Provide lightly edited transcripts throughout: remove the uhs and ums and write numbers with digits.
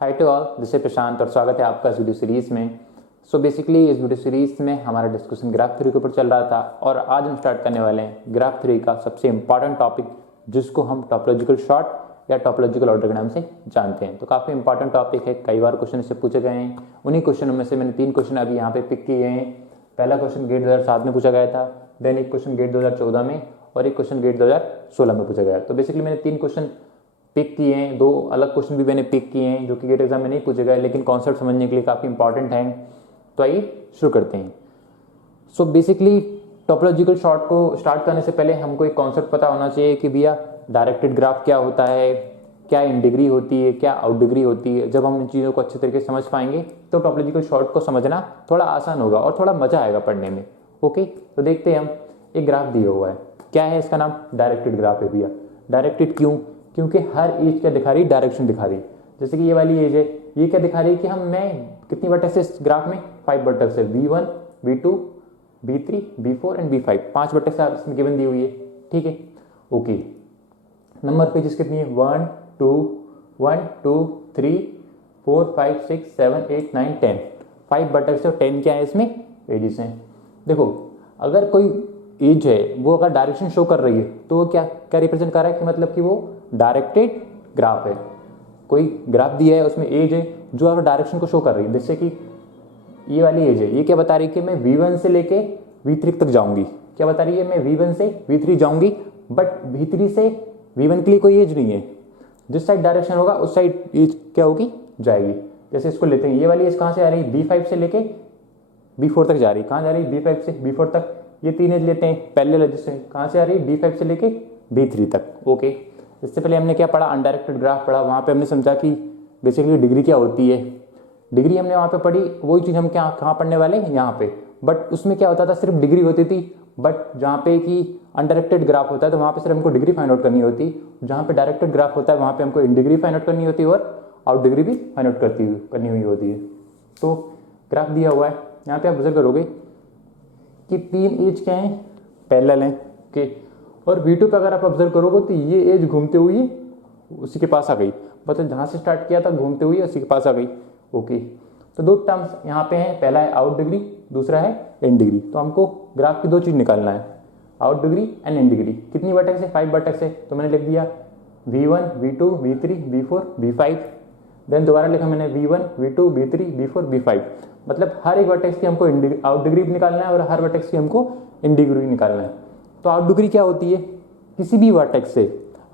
Hi to all, this is Prashant और स्वागत है आपका इस वीडियो सीरीज़ में। सो बेसिकली इस वीडियो सीरीज़ में हमारा डिस्कशन ग्राफ थ्योरी के ऊपर चल रहा था और आज हम स्टार्ट करने वाले हैं ग्राफ थ्योरी का सबसे इंपॉर्टेंट टॉपिक, जिसको हम टॉपोलॉजिकल शॉर्ट या टॉपोलॉजिकल ऑर्डर के नाम से जानते हैं। तो काफ़ी इंपॉर्टेंट टॉपिक है, कई बार क्वेश्चन इससे पूछे गए हैं। उन्हीं क्वेश्चनों में से मैंने 3 क्वेश्चन अभी यहाँ पे पिक किए हैं। पहला क्वेश्चन गेट 2007 में पूछा गया था, देन एक क्वेश्चन गेट 2014 में और एक क्वेश्चन गेट 2016 में पूछा गया। तो बेसिकली मैंने 3 क्वेश्चन पिक किए हैं, 2 अलग क्वेश्चन भी मैंने पिक किए हैं जो कि गेट एग्जाम में नहीं पूछे गए, लेकिन कॉन्सेप्ट समझने के लिए काफ़ी इंपॉर्टेंट हैं। तो आइए शुरू करते हैं। सो बेसिकली टॉपोलॉजिकल शॉर्ट को स्टार्ट करने से पहले हमको एक कॉन्सेप्ट पता होना चाहिए कि भैया डायरेक्टेड ग्राफ क्या होता है, क्या इन डिग्री होती है, क्या आउट डिग्री होती है। जब हम इन चीज़ों को अच्छे तरीके से समझ पाएंगे तो टॉपोलॉजिकल शॉर्ट को समझना थोड़ा आसान होगा और थोड़ा मज़ा आएगा पढ़ने में। ओके, तो देखते हैं हम। एक ग्राफ दिया हुआ है, क्या है इसका नाम? डायरेक्टेड ग्राफ है भैया। डायरेक्टेड क्यों? क्योंकि हर एज क्या दिखा रही? डायरेक्शन दिखा रही। जैसे कि ये वाली एज है, ये क्या दिखा रही है कि मैं कितनी वर्टेक्स है इस ग्राफ में? 5 वर्टेक्स है, V1 V2 V3 V4 and V5। 5 vertex इसमें गिवन दी हुई है। ठीक है, ओके। नंबर पेजेस कितनी है? 1 2 3 4 5 6 7 8 9 10। 5 वर्टेक्स है और 10 क्या है इसमें? एजेस हैं। देखो, अगर कोई एज है वो अगर डायरेक्शन शो कर रही है तो वो क्या क्या रिप्रेजेंट कर रहा है कि मतलब कि वो डायरेक्टेड ग्राफ है। कोई ग्राफ दिया है, उसमें एज है जो अगर डायरेक्शन को शो कर रही है। जैसे कि ये वाली एज है, ये क्या बता रही है कि मैं V1 से लेके V3 तक जाऊंगी। क्या बता रही है? मैं V1 से V3 जाऊंगी, बट V3 से V1 के लिए कोई एज नहीं है। जिस साइड डायरेक्शन होगा उस साइड एज क्या होगी? जाएगी। जैसे इसको लेते हैं, ये वाली एज कहाँ से आ रही है? B5 से लेके B4 तक जा रही है। कहाँ जा रही है? B5 से B4 तक। ये 3 एज लेते हैं पैरेलल, जिससे कहाँ से आ रही है? B5 से लेके B3 तक। ओके, इससे पहले हमने क्या पढ़ा? अनडायरेक्टेड ग्राफ पढ़ा। वहाँ पे हमने समझा कि बेसिकली डिग्री क्या होती है। डिग्री हमने वहाँ पे पढ़ी, वही चीज़ हम क्या कहाँ पढ़ने वाले हैं? यहाँ पे। बट उसमें क्या होता था? सिर्फ डिग्री होती थी। बट जहाँ पे कि अनडायरेक्टेड ग्राफ होता है तो वहाँ पे सिर्फ हमको डिग्री फाइंड आउट करनी होती। जहाँ पे डायरेक्टेड ग्राफ होता है वहाँ पे हमको इन डिग्री फाइंड आउट करनी होती है और आउट डिग्री भी फाइंड आउट करनी हुई होती है। तो ग्राफ दिया हुआ है, यहाँ पे आप ऑब्जर्व करोगे कि 3 एज क्या है? पैरेलल हैं। ओके, और V2 पे अगर आप ऑब्जर्व करोगे तो ये एज घूमते हुए उसी के पास आ गई। मतलब जहाँ से स्टार्ट किया था घूमते हुए उसी के पास आ गई। ओके, तो 2 टर्म्स यहाँ पे हैं, पहला है आउट डिग्री, दूसरा है इन डिग्री। तो हमको ग्राफ की 2 चीज़ निकालना है, out degree and in degree. कितनी वर्टेक्स है? 5 वर्टेक्स है। तो मैंने लिख दिया V1 V2 V3 V4 V5। Then दोबारा लिखा मैंने V1 V2 V3 V4 V5। मतलब हर एक वर्टेक्स की हमको आउट डिग्री भी निकालना है और हर वर्टेक्स की हमको इन डिग्री निकालना है। तो आउट डिग्री क्या होती है? किसी भी वर्टेक्स से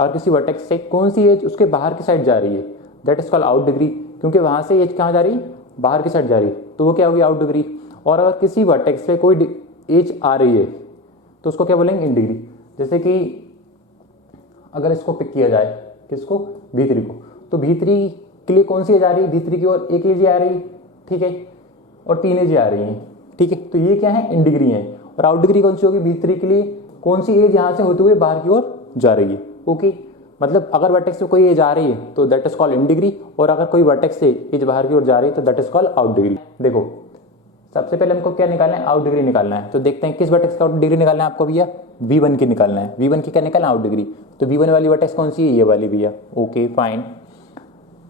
और किसी वर्टेक्स से कौन सी एज उसके बाहर की साइड जा रही है, that is called out degree. क्योंकि वहाँ से एज कहाँ जा रही है? बाहर की साइड जा रही है, तो वो क्या होगी? Out degree. और अगर किसी वर्टेक्स से कोई एज आ रही है तो उसको क्या बोलेंगे? In degree. जैसे कि अगर इसको पिक किया जाए, किसको? V3 को, तो V3 के लिए कौन सी एज आ रही है? V3 की ओर एक एज आ रही है, ठीक है, और 3 एज आ रही है, ठीक है। तो ये क्या है? इन डिग्री है। और आउट डिग्री कौन सी होगी? V3 के लिए कौन सी एज यहाँ से होते हुए बाहर की ओर जा रही है। ओके, मतलब अगर वर्टेक्स से कोई एज आ रही है तो that is called in degree, और अगर कोई वर्टेक्स से एज बाहर की ओर जा रही है तो that is called out degree. देखो, सबसे पहले हमको क्या निकालना है? आउट डिग्री निकालना है। तो देखते हैं किस वर्टेक्स का आउट डिग्री निकालना है आपको भैया? V1 की निकालना है। V1 की क्या निकालना है? Out degree. तो V1 वाली वर्टेक्स कौन सी है? ये वाली भैया। ओके फाइन,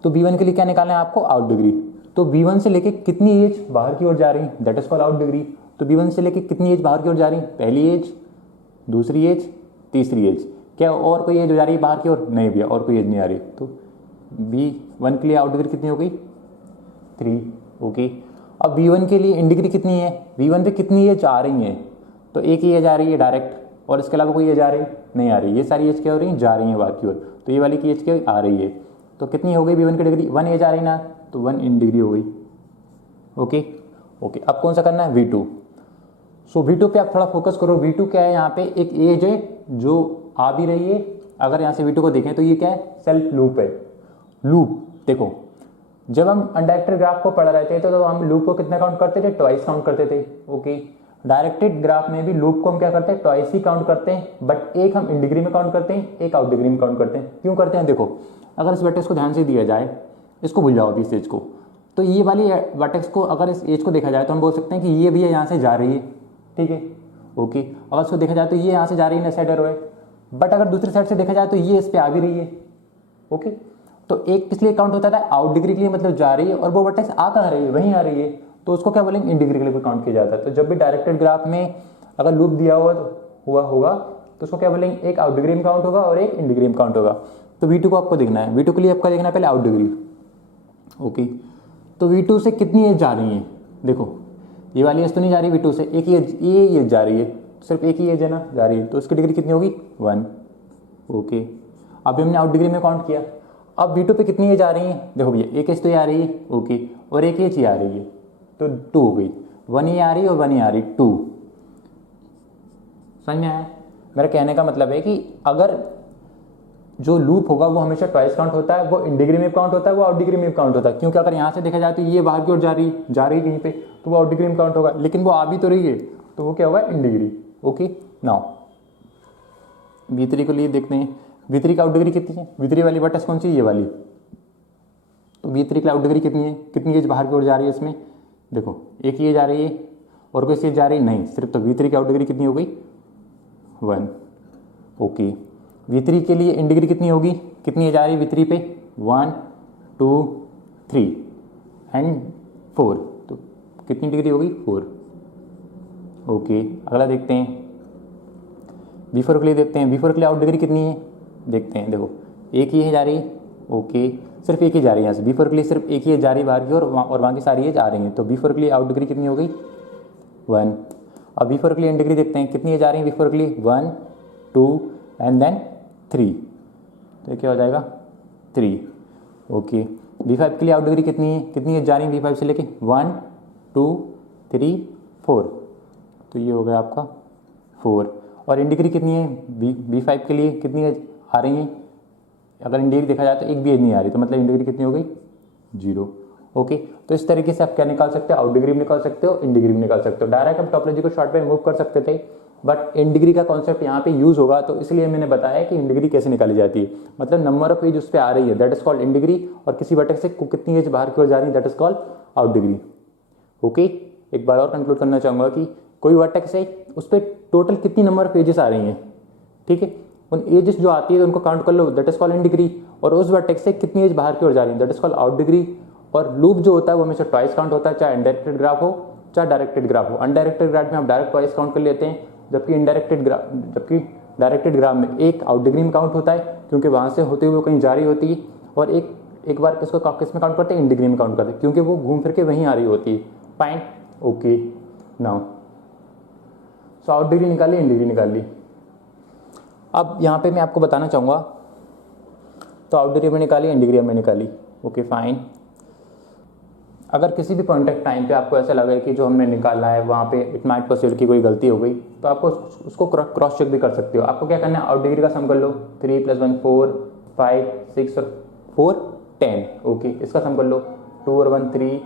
तो V1 के लिए क्या निकालना है आपको? Out degree. तो V1 से लेके कितनी एज बाहर की ओर जा रही है, that is called out degree. तो V1 से लेके कितनी एज बाहर की ओर जा रही है? पहली एज, दूसरी एज, तीसरी एज। क्या और कोई एज जा रही है बाहर की ओर? नहीं भैया, और कोई एज नहीं आ रही। तो V1 के लिए आउट डिग्री कितनी हो गई? 3। ओके, अब V1 के लिए इन डिग्री कितनी है? V1 पे कितनी एज आ रही है? तो एक ही एज आ रही है डायरेक्ट, और इसके अलावा कोई एज आ रही नहीं आ रही। ये सारी एज क्या हो रही है? जा रही है बाहर की ओर। तो ये वाली की एज क्या आ रही है? तो कितनी हो गई V1 की डिग्री? 1 एज आ रही ना, तो 1 इन डिग्री हो गई। ओके ओके, अब कौन सा करना है? V2। सो V2 पे आप थोड़ा फोकस करो। V2 क्या है? यहाँ पे एक एज है जो आ भी रही है। अगर यहाँ से V2 को देखें तो ये क्या है? सेल्फ लूप है। लूप देखो, जब हम अनडायरेक्टेड ग्राफ को पढ़ रहे थे तो हम लूप को कितना काउंट करते थे? ट्वाइस काउंट करते थे। ओके, डायरेक्टेड ग्राफ में भी लूप को हम क्या करते हैं? ट्वाइस ही काउंट करते हैं। बट एक हम इन डिग्री में काउंट करते हैं, एक आउट डिग्री में काउंट करते हैं। क्यों करते हैं? देखो, अगर इस वर्टेक्स को ध्यान से दिया जाए, इसको भूल जाओ अभी इस एज को, तो ये वाली वर्टेक्स को अगर इस एज को देखा जाए तो हम बोल सकते हैं कि ये भी यहाँ से जा रही है, ठीक है। ओके, अगर इसको देखा जाए तो ये यहाँ से जा रही है, साइड एरो है। बट अगर दूसरी साइड से देखा जाए तो ये इस पे आ भी रही है। ओके, तो एक किस लिए काउंट होता था, आउट डिग्री के लिए, मतलब जा रही है, और वो वर्टेक्स आ कहाँ रही है, वहीं आ रही है, तो उसको क्या बोलेंगे, इन डिग्री के लिए काउंट किया जाता है। तो जब भी डायरेक्टेड ग्राफ में अगर लूप दिया हुआ हुआ होगा तो उसको क्या बोलेंगे, एक आउट डिग्री में काउंट होगा और एक इन डिग्री में काउंट होगा। तो V2 को आपको देखना है, V2 के लिए आपका देखना है पहले आउट डिग्री। ओके, तो V2 से कितनी एज जा रही है, देखो ये वाली एज तो नहीं जा रही V2 से, एक ही एज, ये एज जा रही है, सिर्फ एक ही एज है ना जा रही है, तो इसकी डिग्री कितनी होगी 1। ओके, अभी हमने आउट डिग्री में काउंट किया। अब V2 पे कितनी एज आ रही है, देखो भैया एक एज तो ये आ रही है, ओके, और एक एज ये आ रही है, तो 2 हो गई, 1 ये आ रही है और 1 ये आ रही, 2। समझ में आया? मेरा कहने का मतलब है कि अगर जो लूप होगा वो हमेशा ट्वाइस काउंट होता है, वो इन डिग्री में काउंट होता है, वो आउट डिग्री में काउंट होता है, क्योंकि अगर यहाँ से देखा जाए तो ये बाहर की ओर जा रही कहीं पे, तो वो आउट डिग्री में काउंट होगा, लेकिन वो आ भी तो रही है, तो वो क्या होगा, in degree. Okay, now V3 को लिए देखते हैं, V3 का आउट डिग्री कितनी है, V3 वाली वर्टेक्स कौन सी, ये वाली, तो V3 की आउट डिग्री कितनी है, कितनी एज बाहर की ओर जा रही है इसमें, देखो एक ये जा रही है और कोई एज जा रही है नहीं, सिर्फ, तो V3 की आउट डिग्री कितनी हो गई 1। ओके, V3 के लिए इन डिग्री कितनी होगी, कितनी एज आ रही है V3 पे, 1 2 3 एंड 4, तो कितनी डिग्री होगी 4। ओके, अगला देखते हैं V4 के लिए, देखते हैं V4 के लिए आउट डिग्री कितनी है, देखते हैं, देखो एक ही है जा रही है, ओके, सिर्फ एक ही जा रही है यहाँ से, V4 के लिए सिर्फ एक ही है जा रही है बाहर की ओर, और वहाँ की सारी एज आ रही हैं, तो V4 के लिए आउट डिग्री कितनी हो गई 1। अब V4 के लिए इन डिग्री देखते हैं कितनी एज आ रही है V4 के लिए, 1 2 एंड देन 3, तो ये क्या हो जाएगा 3। ओके, V5 के लिए आउट डिग्री कितनी है, कितनी एज जा रही है V5 से लेके, 1 2 3 4, तो ये हो गया आपका 4। और इन डिग्री कितनी है V5 के लिए, कितनी एज आ रही है, अगर इन डिग्री देखा जाए तो एक भी एज नहीं आ रही, तो मतलब इन डिग्री कितनी हो गई 0। ओके, तो इस तरीके से आप क्या निकाल सकते हो, आउट डिग्री में निकाल सकते हो, इन डिग्री में निकाल सकते हो। डायरेक्ट आप टोपोलॉजी को शॉर्ट में मूव कर सकते थे, बट इन डिग्री का कॉन्सेप्ट यहाँ पे यूज होगा, तो इसलिए मैंने बताया कि इन डिग्री कैसे निकाली जाती है, मतलब नंबर ऑफ एज उस पर आ रही है, that is called in degree, और किसी वर्टेक्स से कितनी एज बाहर की ओर जा रही है, that is called out degree. Okay, एक बार और कंक्लूड करना चाहूँगा कि कोई वर्टेक्स है, उस पर टोटल कितनी नंबर ऑफ एजेस आ रही हैं, ठीक है, उन एजेस जो आती है तो उनको काउंट कर लो, that is called in degree, और उस वर्टेक्स से कितनी एज बाहर की ओर जा रही है, that is called out degree. और लूप जो होता है वो हमेशा ट्वाइस काउंट होता है, चाहे अनडायरेक्टेड ग्राफ हो चाहे डायरेक्टेड ग्राफ हो। अनडायरेक्टेड ग्राफ में आप डायरेक्ट ट्वाइस काउंट कर लेते हैं, जबकि डायरेक्टेड ग्राफ में एक आउट डिग्री में काउंट होता है, क्योंकि वहाँ से होते हुए कहीं जा रही होती है, और एक बार इसको किस में काउंट करते हैं, इन डिग्री में काउंट करते हैं, क्योंकि वो घूम फिर के वहीं आ रही होती है। Fine, okay, now so out degree निकाली, इन डिग्री निकाल ली। अब यहाँ पे मैं आपको बताना चाहूँगा, तो आउट डिग्री में निकाली, इन डिग्री में निकाली, ओके फाइन। अगर किसी भी पॉइंट ऑफ टाइम पे आपको ऐसा लगे कि जो हमने निकाला है वहाँ पे इट माइट पॉसिबल की कोई गलती हो गई, तो आपको उसको क्रॉस चेक भी कर सकते हो। आपको क्या करना है, आउट डिग्री का सम कर लो, 3 + 1 4 5 6 और 4 10, ओके, इसका सम कर लो, 2 और 1 3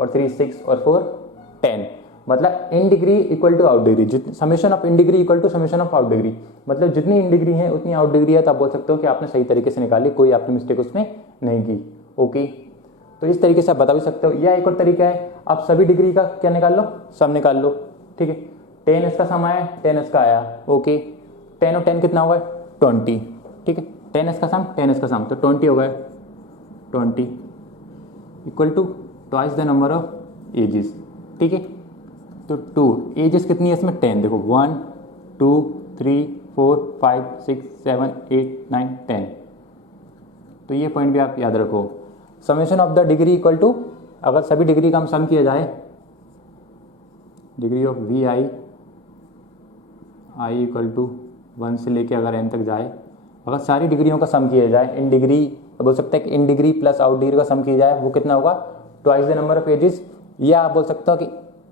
और 3 6 और 4 10, मतलब in degree equal to out degree, summation of in degree equal to summation of out degree, मतलब जितनी इन डिग्री है उतनी आउट डिग्री है, तो आप बोल सकते हो कि आपने सही तरीके से निकाली, कोई आपने मिस्टेक उसमें नहीं की। ओके, तो इस तरीके से आप बता भी सकते हो। या एक और तरीका है, आप सभी डिग्री का क्या निकाल लो, सम निकाल लो, ठीक है, 10 इसका सम आया, 10 इसका आया, ओके, 10 और 10 कितना होगा 20, ठीक है, 10 इसका सम 10 इसका सम, तो 20 हो गया, 20 equal to twice the number of edges, ठीक है, तो 2 एजेस कितनी है इसमें 10, देखो 1 2 3 4 5 6 7 8 9 10, तो ये पॉइंट भी आप याद रखो। Summation of the degree equal to, अगर सभी डिग्री का हम सम किया जाए, degree of V I equal to 1 से लेके अगर n तक जाए, अगर सारी डिग्रियों का सम किया जाए, इन डिग्री बोल सकते हैं कि in degree plus out degree का सम किया जाए, वो कितना होगा twice the number of edges. या आप बोल सकते हो कि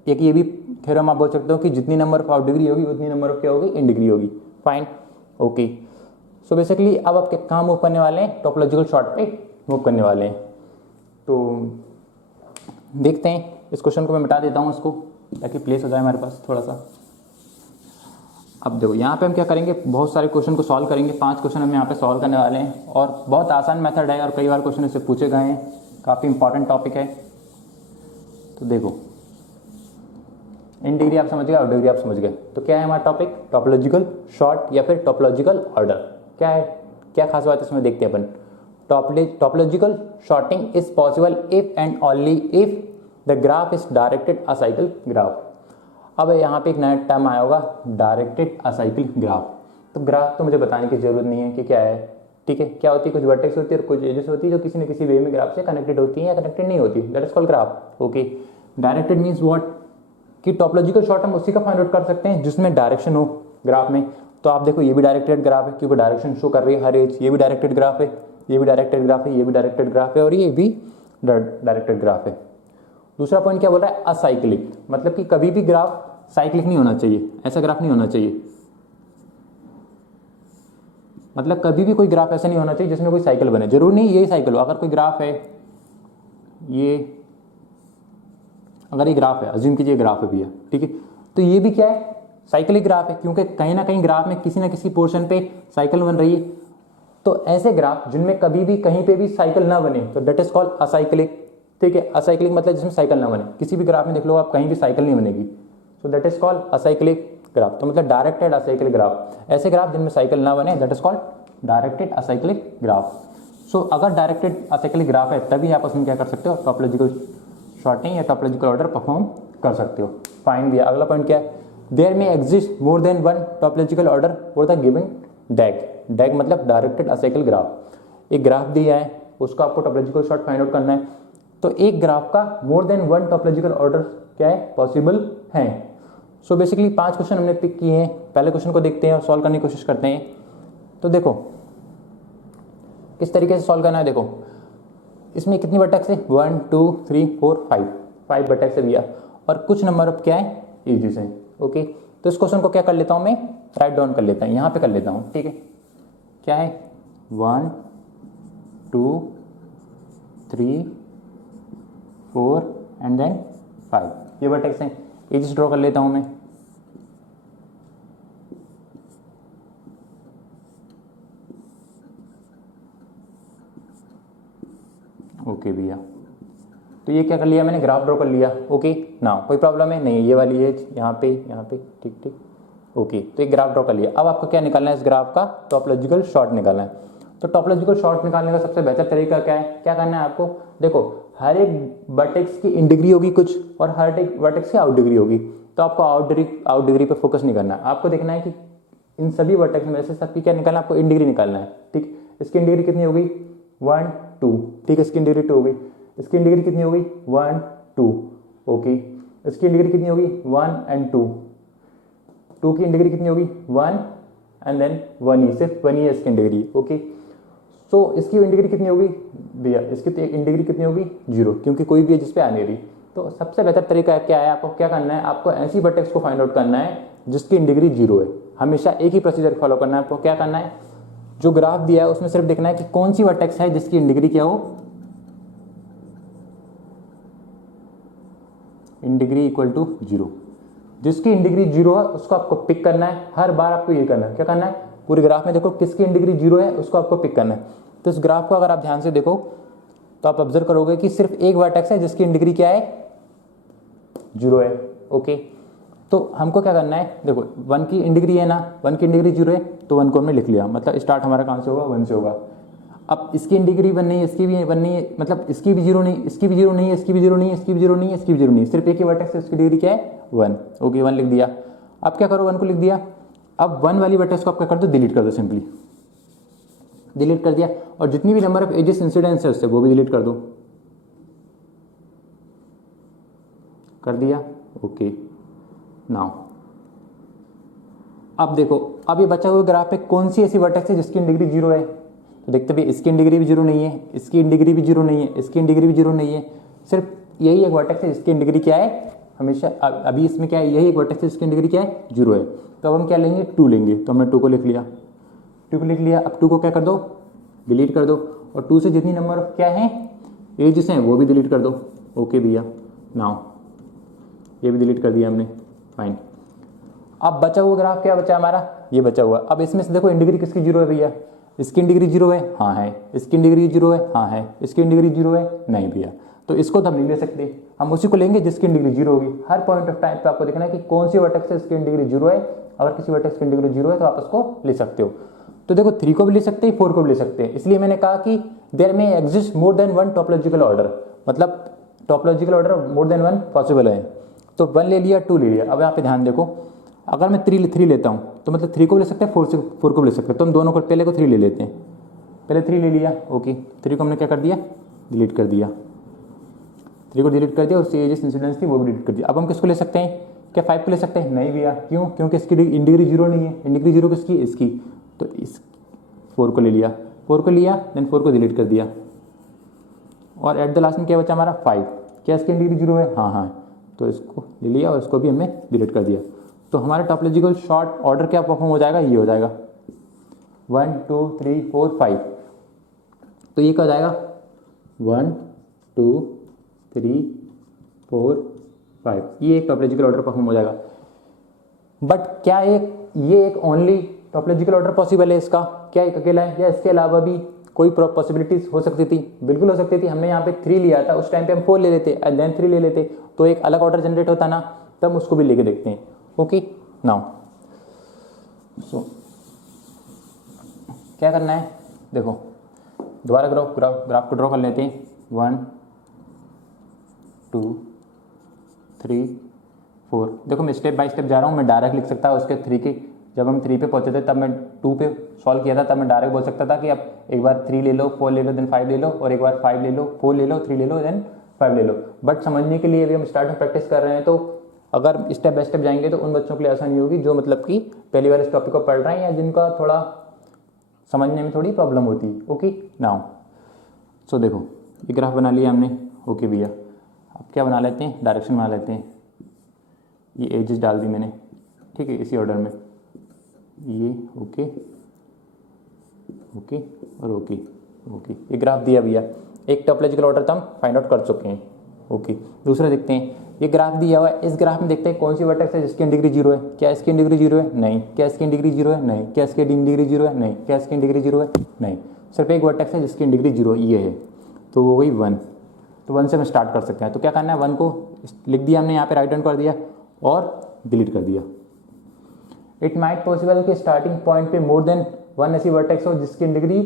एक ये भी थ्योरम आप बोल सकते हो कि जितनी नंबर ऑफ आउट डिग्री होगी उतनी नंबर ऑफ क्या होगी इन डिग्री होगी। फाइन, ओके, सो बेसिकली अब आप कहाँ मूव करने वाले हैं, टोपोलॉजिकल शॉर्ट पे मूव करने वाले हैं। तो देखते हैं, इस क्वेश्चन को मैं मिटा देता हूँ इसको, ताकि प्लेस हो जाए हमारे पास थोड़ा सा। अब देखो यहाँ पे हम क्या करेंगे, बहुत सारे क्वेश्चन को सॉल्व करेंगे, 5 क्वेश्चन हम यहाँ पे सॉल्व करने वाले हैं, और बहुत आसान मेथड है और कई बार क्वेश्चन इससे पूछे गए हैं, काफ़ी इंपॉर्टेंट टॉपिक है। तो देखो, इन डिग्री आप समझ गए, आउट डिग्री आप समझ गए, तो क्या है हमारा टॉपिक, टोपोलॉजिकल शॉर्ट या फिर टोपोलॉजिकल ऑर्डर। क्या है, क्या खास बात है इसमें, देखते हैं अपन। Topological sorting is possible if and only if the graph is directed acyclic graph. अब यहाँ पे एक नया टर्म आया होगा, डायरेक्टेड असाइकल ग्राफ। तो ग्राफ तो मुझे बताने की जरूरत नहीं है कि क्या है, ठीक है। क्या होती है, कुछ वर्टेक्स होती है और कुछ एजेस होती है जो किसी न किसी वे में ग्राफ से कनेक्टेड होती है या कनेक्टेड नहीं होती, that is called graph. Okay, directed means what, कि टोपोलॉजिकल शॉर्ट हम उसी का फाइंड आउट कर सकते हैं जिसमें डायरेक्शन हो ग्राफ में। तो आप देखो ये भी डायरेक्टेड ग्राफ है क्योंकि डायरेक्शन शो कर रही है हर एज, ये भी डायरेक्टेड ग्राफ है, ये भी डायरेक्टेड ग्राफ है, ये भी डायरेक्टेड ग्राफ है और ये भी डायरेक्टेड ग्राफ है। दूसरा पॉइंट क्या बोल रहा है, असाइक्लिक, मतलब कि कभी भी ग्राफ साइक्लिक नहीं होना चाहिए, ऐसा ग्राफ नहीं होना चाहिए। मतलब कभी भी कोई ग्राफ ऐसा नहीं होना चाहिए जिसमें कोई साइकिल बने, जरूर नहीं यही साइकिल हो। अगर कोई ग्राफ है, ये अगर ये ग्राफ है, अज्यूम कीजिए ग्राफ है भैया, ठीक है, तो ये भी क्या है, साइकिलिक ग्राफ है क्योंकि कहीं ना कहीं ग्राफ में किसी ना किसी पोर्शन पे साइकिल बन रही है। तो ऐसे ग्राफ जिनमें कभी भी कहीं पे भी साइकिल ना बने तो दैट इज कॉल्ड असाइक्लिक, ठीक है। असाइक्लिक मतलब जिसमें साइकिल ना बने, किसी भी ग्राफ में देख लो आप कहीं भी साइकिल नहीं बनेगी, so that is called acyclic graph. तो मतलब डायरेक्टेड असाइक्लिक ग्राफ, ऐसे ग्राफ जिनमें साइकिल ना बने that is called directed acyclic graph. So अगर डायरेक्टेड असाइक्लिक ग्राफ है तभी आप उसमें क्या कर सकते हो, टोपोलॉजिकल सॉर्टिंग या टोपोलॉजिकल ऑर्डर परफॉर्म कर सकते हो। फाइन भी। अगला पॉइंट क्या है, there may exist more than one topological order for the given DAG. DAG मतलब डायरेक्टेड असाइक्लिक ग्राफ। एक ग्राफ दिया है, उसका आपको टोपोलॉजिकल सॉर्ट फाइंड आउट करना है, तो एक ग्राफ का मोर देन वन टोपोलॉजिकल ऑर्डर क्या है, पॉसिबल है। सो बेसिकली 5 क्वेश्चन हमने पिक किए हैं। पहले क्वेश्चन को देखते हैं और सॉल्व करने की कोशिश करते हैं। तो देखो किस तरीके से सॉल्व करना है। देखो इसमें कितनी वर्टेक्स है, 1 2 3 4 5 वर्टेक्स है भैया, और कुछ नंबर ऑफ क्या है, एजेस हैं। ओके, तो इस क्वेश्चन को क्या कर लेता हूँ मैं, राइट डाउन कर लेता हूँ, यहाँ पे कर लेता हूँ, ठीक है। क्या है, 1 2 3 4 एंड देन 5, ये वर्टेक्स हैं। एजेस ड्रॉ कर लेता हूँ मैं। ओके भैया, तो ये क्या कर लिया मैंने, ग्राफ ड्रॉ कर लिया। ओके नाउ कोई प्रॉब्लम है नहीं, ये वाली एज यहाँ पे ठीक ठीक। ओके, तो एक ग्राफ ड्रॉ कर लिया। अब आपको क्या निकालना है, इस ग्राफ का टोपोलॉजिकल शॉर्ट निकालना है। तो टोपोलॉजिकल शॉर्ट निकालने का सबसे बेहतर तरीका क्या है, क्या करना है आपको, देखो हर एक वर्टेक्स की इन डिग्री होगी कुछ और हर एक वर्टेक्स की आउट डिग्री होगी। तो आपको आउट डिग्री पे फोकस नहीं करना है, आपको देखना है कि इन सभी वर्टेक्स में से सबकी क्या निकालना है, आपको इन डिग्री निकालना है, ठीक। इसकी इन डिग्री कितनी होगी, 1 2, ठीक है, इसकी इन डिग्री 2 हो गई। इसकी इन डिग्री कितनी होगी, 1 2, ओके। इसकी इन डिग्री कितनी होगी, 1 एंड 2, 2 की इन डिग्री कितनी होगी, 1 एंड देन 1 ही, सिर्फ 1 ही है इसकी इन डिग्री, ओके। सो इसकी इन डिग्री कितनी होगी भैया, इसकी इन डिग्री कितनी होगी, 0, क्योंकि कोई भी है जिस पे आ नहीं रही। तो सबसे बेहतर तरीका क्या है, आपको क्या करना है, आपको ऐसी वर्टेक्स को फाइंड आउट करना है जिसकी इन डिग्री 0 है। हमेशा एक ही प्रोसीजर फॉलो करना है। आपको क्या करना है, जो ग्राफ दिया है उसमें सिर्फ देखना है कि कौन सी वर्टेक्स है जिसकी इन डिग्री क्या हो, इन डिग्री इक्वल टू 0। जिसकी इन डिग्री 0 है उसको आपको पिक करना है। हर बार आपको ये करना है, क्या करना है, पूरे ग्राफ में देखो किसकी इन डिग्री 0 है उसको आपको पिक करना है। तो इस ग्राफ को अगर आप ध्यान से देखो तो आप ऑब्जर्व करोगे कि सिर्फ एक वर्टेक्स है जिसकी इन डिग्री क्या है, 0 है, ओके। तो हमको क्या करना है, देखो 1 की इन डिग्री है ना, 1 की इन डिग्री 0 है, तो 1 को हमने लिख लिया, मतलब स्टार्ट हमारा कहाँ से होगा, 1 से होगा। अब इसकी इन डिग्री 1 नहीं है, इसकी भी 1 नहीं है, मतलब इसकी भी 0 नहीं, इसकी भी 0 नहीं है, इसकी भी 0 नहीं है, इसकी भी 0 नहीं है, इसकी भी 0 नहीं है, सिर्फ एक ही वर्टेक्स है, इसकी डिग्री क्या है, 1, ओके। 1 लिख दिया। अब क्या करो, 1 को लिख दिया। अब 1 वाली वर्टेक्स को आप क्या कर दो, डिलीट कर दो, सिंपली डिलीट कर दिया। और जितनी भी नंबर ऑफ एजेस इंसिडेंस है उससे वो भी डिलीट कर दो, कर दिया, ओके। नाउ अब देखो, अब ये बचा हुआ ग्राफ पे कौन सी ऐसी वर्टेक्स है जिसकी इन डिग्री 0 है। तो देखते भी इसकी इन डिग्री भी 0 नहीं है, इसकी इन डिग्री भी 0 नहीं है, इसकी इन डिग्री भी 0 नहीं है, सिर्फ यही एक वर्टेक्स है जिसकी इन डिग्री क्या है, हमेशा अभी इसमें क्या है, यही एक वर्टेक्स है जिसकी इन डिग्री क्या है, 0 है। तो अब हम क्या लेंगे, 2 लेंगे। तो हमने 2 को लिख लिया, 2 को लिख लिया। अब 2 को क्या कर दो, डिलीट कर दो। और 2 से जितनी नंबर ऑफ क्या है, एजेस हैं वो भी डिलीट कर दो, ओके भैया। नाउ ये भी डिलीट कर दिया हमने, फाइन। अब बचा हुआ ग्राफ क्या बचा हमारा, ये बचा हुआ। अब इसमें से देखो इन डिग्री किसकी 0 है भैया, इसकी इन डिग्री 0 है, हाँ है। इसकी इन डिग्री 0 है, हाँ है। इसकी इन डिग्री 0 है, नहीं भैया। तो इसको तो हम नहीं ले सकते, हम उसी को लेंगे जिसकी इन डिग्री 0 होगी। हर पॉइंट ऑफ टाइम पे आपको देखना है कि कौन सी वर्टेक्स है इसकी इन डिग्री 0 है। अगर किसी वर्टेक्स की इन डिग्री 0 है तो आप उसको ले सकते हो। तो देखो 3 को भी ले सकते हैं, 4 को भी ले सकते हैं। इसलिए मैंने कहा कि there may exist more than one topological order, मतलब topological order more than one possible है। तो 1 ले लिया, 2 ले लिया। अब यहाँ पे ध्यान देखो, अगर मैं 3 लेता हूँ तो मतलब 3 को भी ले सकते हैं, 4 को भी ले सकते हैं। तो हम दोनों को पहले को 3 ले लेते हैं, पहले 3 ले लिया। ओके, 3 को हमने क्या कर दिया, डिलीट कर दिया, 3 को डिलीट कर दिया और उसकी जिस इंसिडेंस थी वो भी डिलीट कर दिया। अब हम किसको ले सकते हैं, क्या 5 को ले सकते हैं? नहीं भैया, क्यों? क्योंकि इसकी इंडिग्री 0 नहीं है। इंडिग्री 0 किसकी? इसकी। तो इस 4 को ले लिया, 4 को लिया, देन 4 को डिलीट कर दिया और एट द लास्ट में क्या बचा हमारा 5। क्या इसकी इंडिग्री 0 है? हाँ हाँ, तो इसको ले लिया और इसको भी हमने डिलीट कर दिया। तो हमारा टॉपोलॉजिकल शॉर्ट ऑर्डर क्या परफॉर्म हो जाएगा, ये हो जाएगा 1 2 3 4 5। तो ये क्या हो जाएगा 1 2 3 4 5, ये एक टॉपोलॉजिकल ऑर्डर परफॉर्म हो जाएगा। बट क्या ये एक ओनली टॉपोलॉजिकल ऑर्डर पॉसिबल है इसका? क्या एक अकेला है या इसके अलावा भी कोई पॉसिबिलिटीज हो सकती थी? बिल्कुल हो सकती थी। हमने यहाँ पे 3 लिया था, उस टाइम पे हम 4 ले लेते एंड देन 3 ले लेते तो एक अलग ऑर्डर जनरेट होता ना, तब उसको भी लेके देखते हैं। ओके, नाउ सो क्या करना है, देखो दोबारा ग्राफ को ड्रॉ कर लेते हैं। 1 2 3 4। देखो मैं स्टेप बाय स्टेप जा रहा हूँ, मैं डायरेक्ट लिख सकता उसके 3 की। जब हम 3 पे पहुंचे थे तब मैं 2 पे सॉल्व किया था, तब मैं डायरेक्ट बोल सकता था कि अब एक बार 3 ले लो, 4 ले लो, देन 5 ले लो, और एक बार 5 ले लो, 4 ले लो, 3 ले लो, देन 5 ले लो। बट समझने के लिए अभी हम स्टार्ट में प्रैक्टिस कर रहे हैं, तो अगर स्टेप बाय स्टेप जाएंगे तो उन बच्चों के लिए आसानी होगी जो मतलब कि पहली बार इस टॉपिक को पढ़ रहे हैं या जिनका थोड़ा समझने में थोड़ी प्रॉब्लम होती है। ओके, नाउ सो देखो ये ग्राफ बना लिया हमने। ओके भैया, अब क्या बना लेते हैं, डायरेक्शन बना लेते हैं। ये एजेस डाल दी मैंने, ठीक है, इसी ऑर्डर में। ये ओके ओके और ओके ओके, ये ग्राफ दिया भैया। एक टॉपोलॉजिकल ऑर्डर तो हम फाइंड आउट कर चुके हैं। ओके, दूसरा देखते हैं, ये ग्राफ दिया हुआ है, इस ग्राफ में देखते हैं कौन सी वर्टेक्स है जिसकी इंडिग्री 0 है। क्या इसकी इंडिग्री 0 है? नहीं। क्या इसकी इंडिग्री 0 है? नहीं। क्या इसकी इंडिग्री 0 है? नहीं। क्या इसकी इंडिग्री 0 है? नहीं। सिर्फ एक वर्टेक्स है जिसकी इंडिग्री 0 ये है, तो वो वही 1। तो 1 से हम स्टार्ट कर सकते हैं। तो क्या करना है, 1 को लिख दिया हमने यहाँ पे, राइट हैंड कर दिया और डिलीट कर दिया। इट माइट पॉसिबल कि स्टार्टिंग पॉइंट पे मोर देन 1 ऐसी वर्टेक्स हो जिसकी इंडिग्री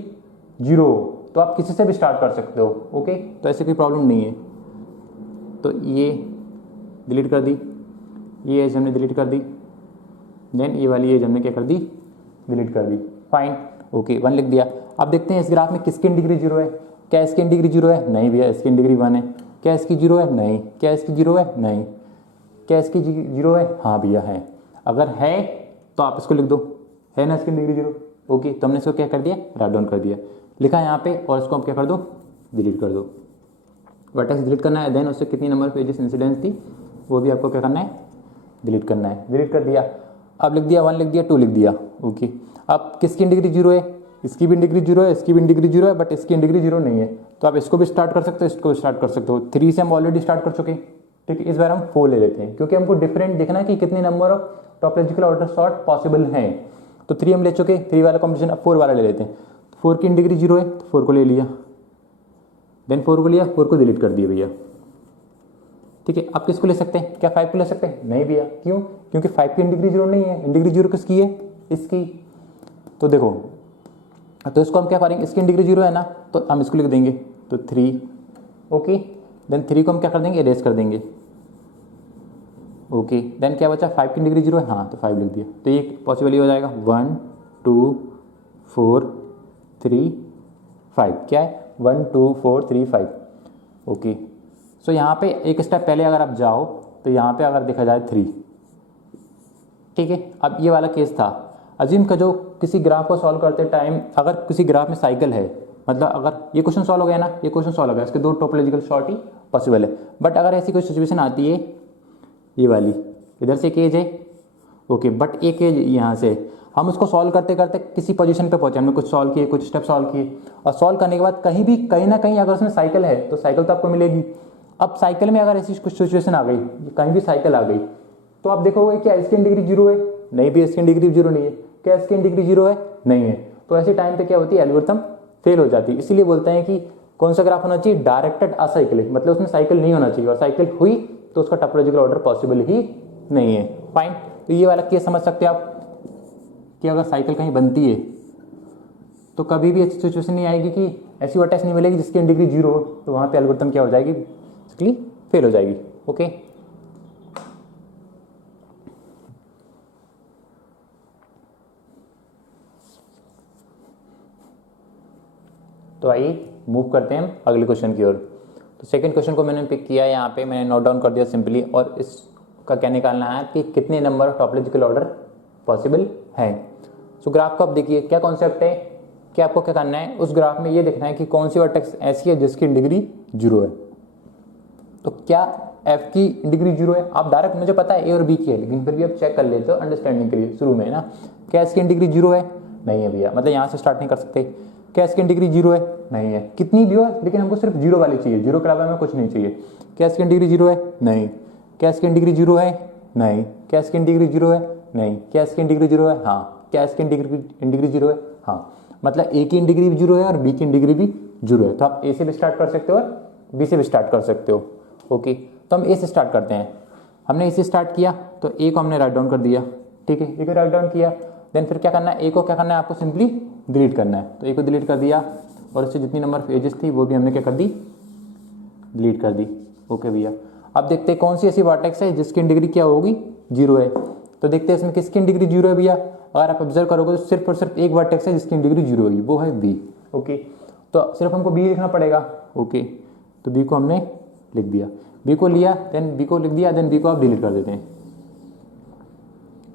0 हो, तो आप किसी से भी स्टार्ट कर सकते हो। ओके, तो ऐसे कोई प्रॉब्लम नहीं है। तो ये डिलीट कर दी, ये एज हमने डिलीट कर दी, देन ये वाली एज हमने क्या कर दी, डिलीट कर दी। फाइन, ओके, 1 लिख दिया। अब देखते हैं इस ग्राफ में किसकी इंडिग्री 0 है। क्या इसकी इंडिग्री 0 है? नहीं भैया, इसकी इंडिग्री 1 है। क्या इसकी 0 है? नहीं। क्या इसकी 0 है? नहीं। क्या इसकी 0 है? हाँ भैया है। अगर है तो आप इसको लिख दो, है ना इसकी इंडिग्री 0। ओके, तो हमने इसको क्या कर दिया, राइट डाउन कर दिया, लिखा यहाँ पे, और इसको आप क्या कर दो, डिलीट कर दो। वर्टेक्स डिलीट करना है, देन उससे कितनी नंबर पेजेस इंसिडेंस थी वो भी आपको क्या करना है, डिलीट करना है। डिलीट कर दिया। अब लिख दिया 1 लिख दिया, 2 लिख दिया। ओके, अब किसकी इंडिग्री 0 है? इसकी भी इंडिग्री 0 है, इसकी भी इंडिग्री 0 है, बट इसकी इंडिग्री 0 नहीं है। तो आप इसको भी स्टार्ट कर सकते हो, इसको स्टार्ट कर सकते हो। 3 से हम ऑलरेडी स्टार्ट कर चुके हैं, ठीक है। इस बार हम 4 ले लेते हैं क्योंकि हमको डिफरेंट देखना है कि कितने number of topological order sort possible हैं। तो 3 हम ले चुके, 3 वाला कॉम्बिनेशन, अब 4 वाला ले लेते हैं। 4 की इंडिग्री 0 है तो 4 को ले लिया, देन 4 को लिया, 4 को डिलीट कर दिया भैया, ठीक है। अब किसको ले सकते हैं, क्या 5 को ले सकते हैं? नहीं भैया, क्यों? क्योंकि 5 की इंडिग्री 0 नहीं है। इंडिग्री 0 किसकी है? इसकी। तो देखो, तो इसको हम क्या करेंगे, इसकी इंडिग्री 0 है ना, तो हम इसको लिख देंगे, तो 3। ओके, देन 3 को हम क्या कर देंगे, इरेज कर देंगे। ओके, देन क्या बचा, 5 की इंडिग्री 0 है, हाँ, तो 5 लिख दिया। तो ये पॉसिबल हो जाएगा 1 2 4 3 5। क्या है, 1 2 4 3 5। ओके, सो यहाँ पे एक स्टेप पहले अगर आप जाओ तो यहाँ पे अगर देखा जाए 3, ठीक है। अब ये वाला केस था, अजीम का जो किसी ग्राफ को सॉल्व करते टाइम अगर किसी ग्राफ में साइकिल है, मतलब अगर ये क्वेश्चन सॉल्व हो गया ना, ये क्वेश्चन सॉल्व हो गया, इसके 2 टॉपोलॉजिकल सॉर्ट ही पॉसिबल है। बट अगर ऐसी कोई सिचुएशन आती है, ये वाली इधर से एक एज है, ओके, बट एक एज यहाँ से, हम उसको सॉल्व करते करते किसी पोजीशन पे पहुंचे, हमने कुछ सॉल्व किए, कुछ स्टेप सॉल्व किए, और सॉल्व करने के बाद कहीं ना कहीं अगर उसमें साइकिल है तो साइकिल तो आपको मिलेगी। अब साइकिल में अगर ऐसी कुछ सिचुएशन आ गई, कहीं भी साइकिल आ गई, तो आप देखोगे क्या इसकी इंडिग्री 0 है? नहीं भी, इसकी इंडिग्री 0 नहीं है। क्या इसकी इंडिग्री 0 है? नहीं है। तो ऐसे टाइम पे क्या होती है, एल्गोरिथम फेल हो जाती है। इसीलिए बोलते हैं कि कौन सा ग्राफ होना चाहिए, डायरेक्टेड असाइक्लिक, मतलब उसमें साइकिल नहीं होना चाहिए, और साइकिल हुई तो उसका टॉपोलॉजिकल ऑर्डर पॉसिबल ही नहीं है। फाइन, तो ये वाला केस समझ सकते हैं आप कि अगर साइकिल कहीं बनती है तो कभी भी ऐसी सिचुएशन नहीं आएगी कि ऐसी वर्टेक्स नहीं मिलेगी जिसकी डिग्री 0 हो, तो वहाँ पे एल्गोरिथम क्या हो जाएगी, बेसिकली फेल हो जाएगी। ओके, तो आइए मूव करते हैं हम अगले क्वेश्चन की ओर। तो सेकंड क्वेश्चन को मैंने पिक किया, यहाँ पे मैंने नोट डाउन कर दिया सिंपली, और इसका क्या निकालना है कि कितने number of topological order possible है। सो ग्राफ को आप देखिए, क्या कॉन्सेप्ट है कि आपको क्या करना है, उस ग्राफ में ये देखना है कि कौन सी वर्टेक्स ऐसी है जिसकी डिग्री 0 है। तो क्या एफ की डिग्री 0 है, आप डायरेक्ट, मुझे पता है ए और बी की है, लेकिन फिर भी आप चेक कर लेते हो अंडरस्टैंडिंग के लिए शुरू में ना, क्या इसकी डिग्री 0 है, नहीं है भैया, मतलब यहाँ से स्टार्ट नहीं कर सकते। क्या इसकी डिग्री 0 है, नहीं है, कितनी भी हो लेकिन हमको सिर्फ 0 वाली चाहिए, 0 के अलावा हमें कुछ नहीं चाहिए। क्या इसकी डिग्री 0 है, नहीं। क्या इसकी डिग्री 0 है, नहीं। क्या इसकी डिग्री 0 है, नहीं। क्या इसकी डिग्री 0 है, हाँ। क्या इसकी डिग्री 0 है, हाँ। मतलब ए की डिग्री भी 0 है और बी की डिग्री भी 0 है, तो आप ए से भी स्टार्ट कर सकते हो और बी से भी स्टार्ट कर सकते हो। ओके, तो हम ए से स्टार्ट करते हैं। हमने ए से स्टार्ट किया तो ए को हमने राइट डाउन कर दिया, ठीक है, ए को राइट डाउन किया। देन फिर क्या करना है, ए को क्या करना है, आपको सिंपली डिलीट करना है। तो ए को डिलीट कर दिया और इससे जितनी नंबर ऑफ एजेस थी वो भी हमने क्या कर दी, डिलीट कर दी। ओके भैया, अब देखते हैं कौन सी ऐसी वर्टेक्स है जिसकी डिग्री क्या होगी, 0 है। तो देखते हैं इसमें किसकी डिग्री 0 है भैया। अगर आप ऑब्जर्व करोगे तो सिर्फ और सिर्फ एक वर्टेक्स है जिसकी डिग्री 0 होगी, वो है बी। ओके, तो सिर्फ हमको बी लिखना पड़ेगा। ओके, तो बी को हमने लिख दिया, बी को लिया, देन बी को लिख दिया, देन बी को आप डिलीट कर देते हैं।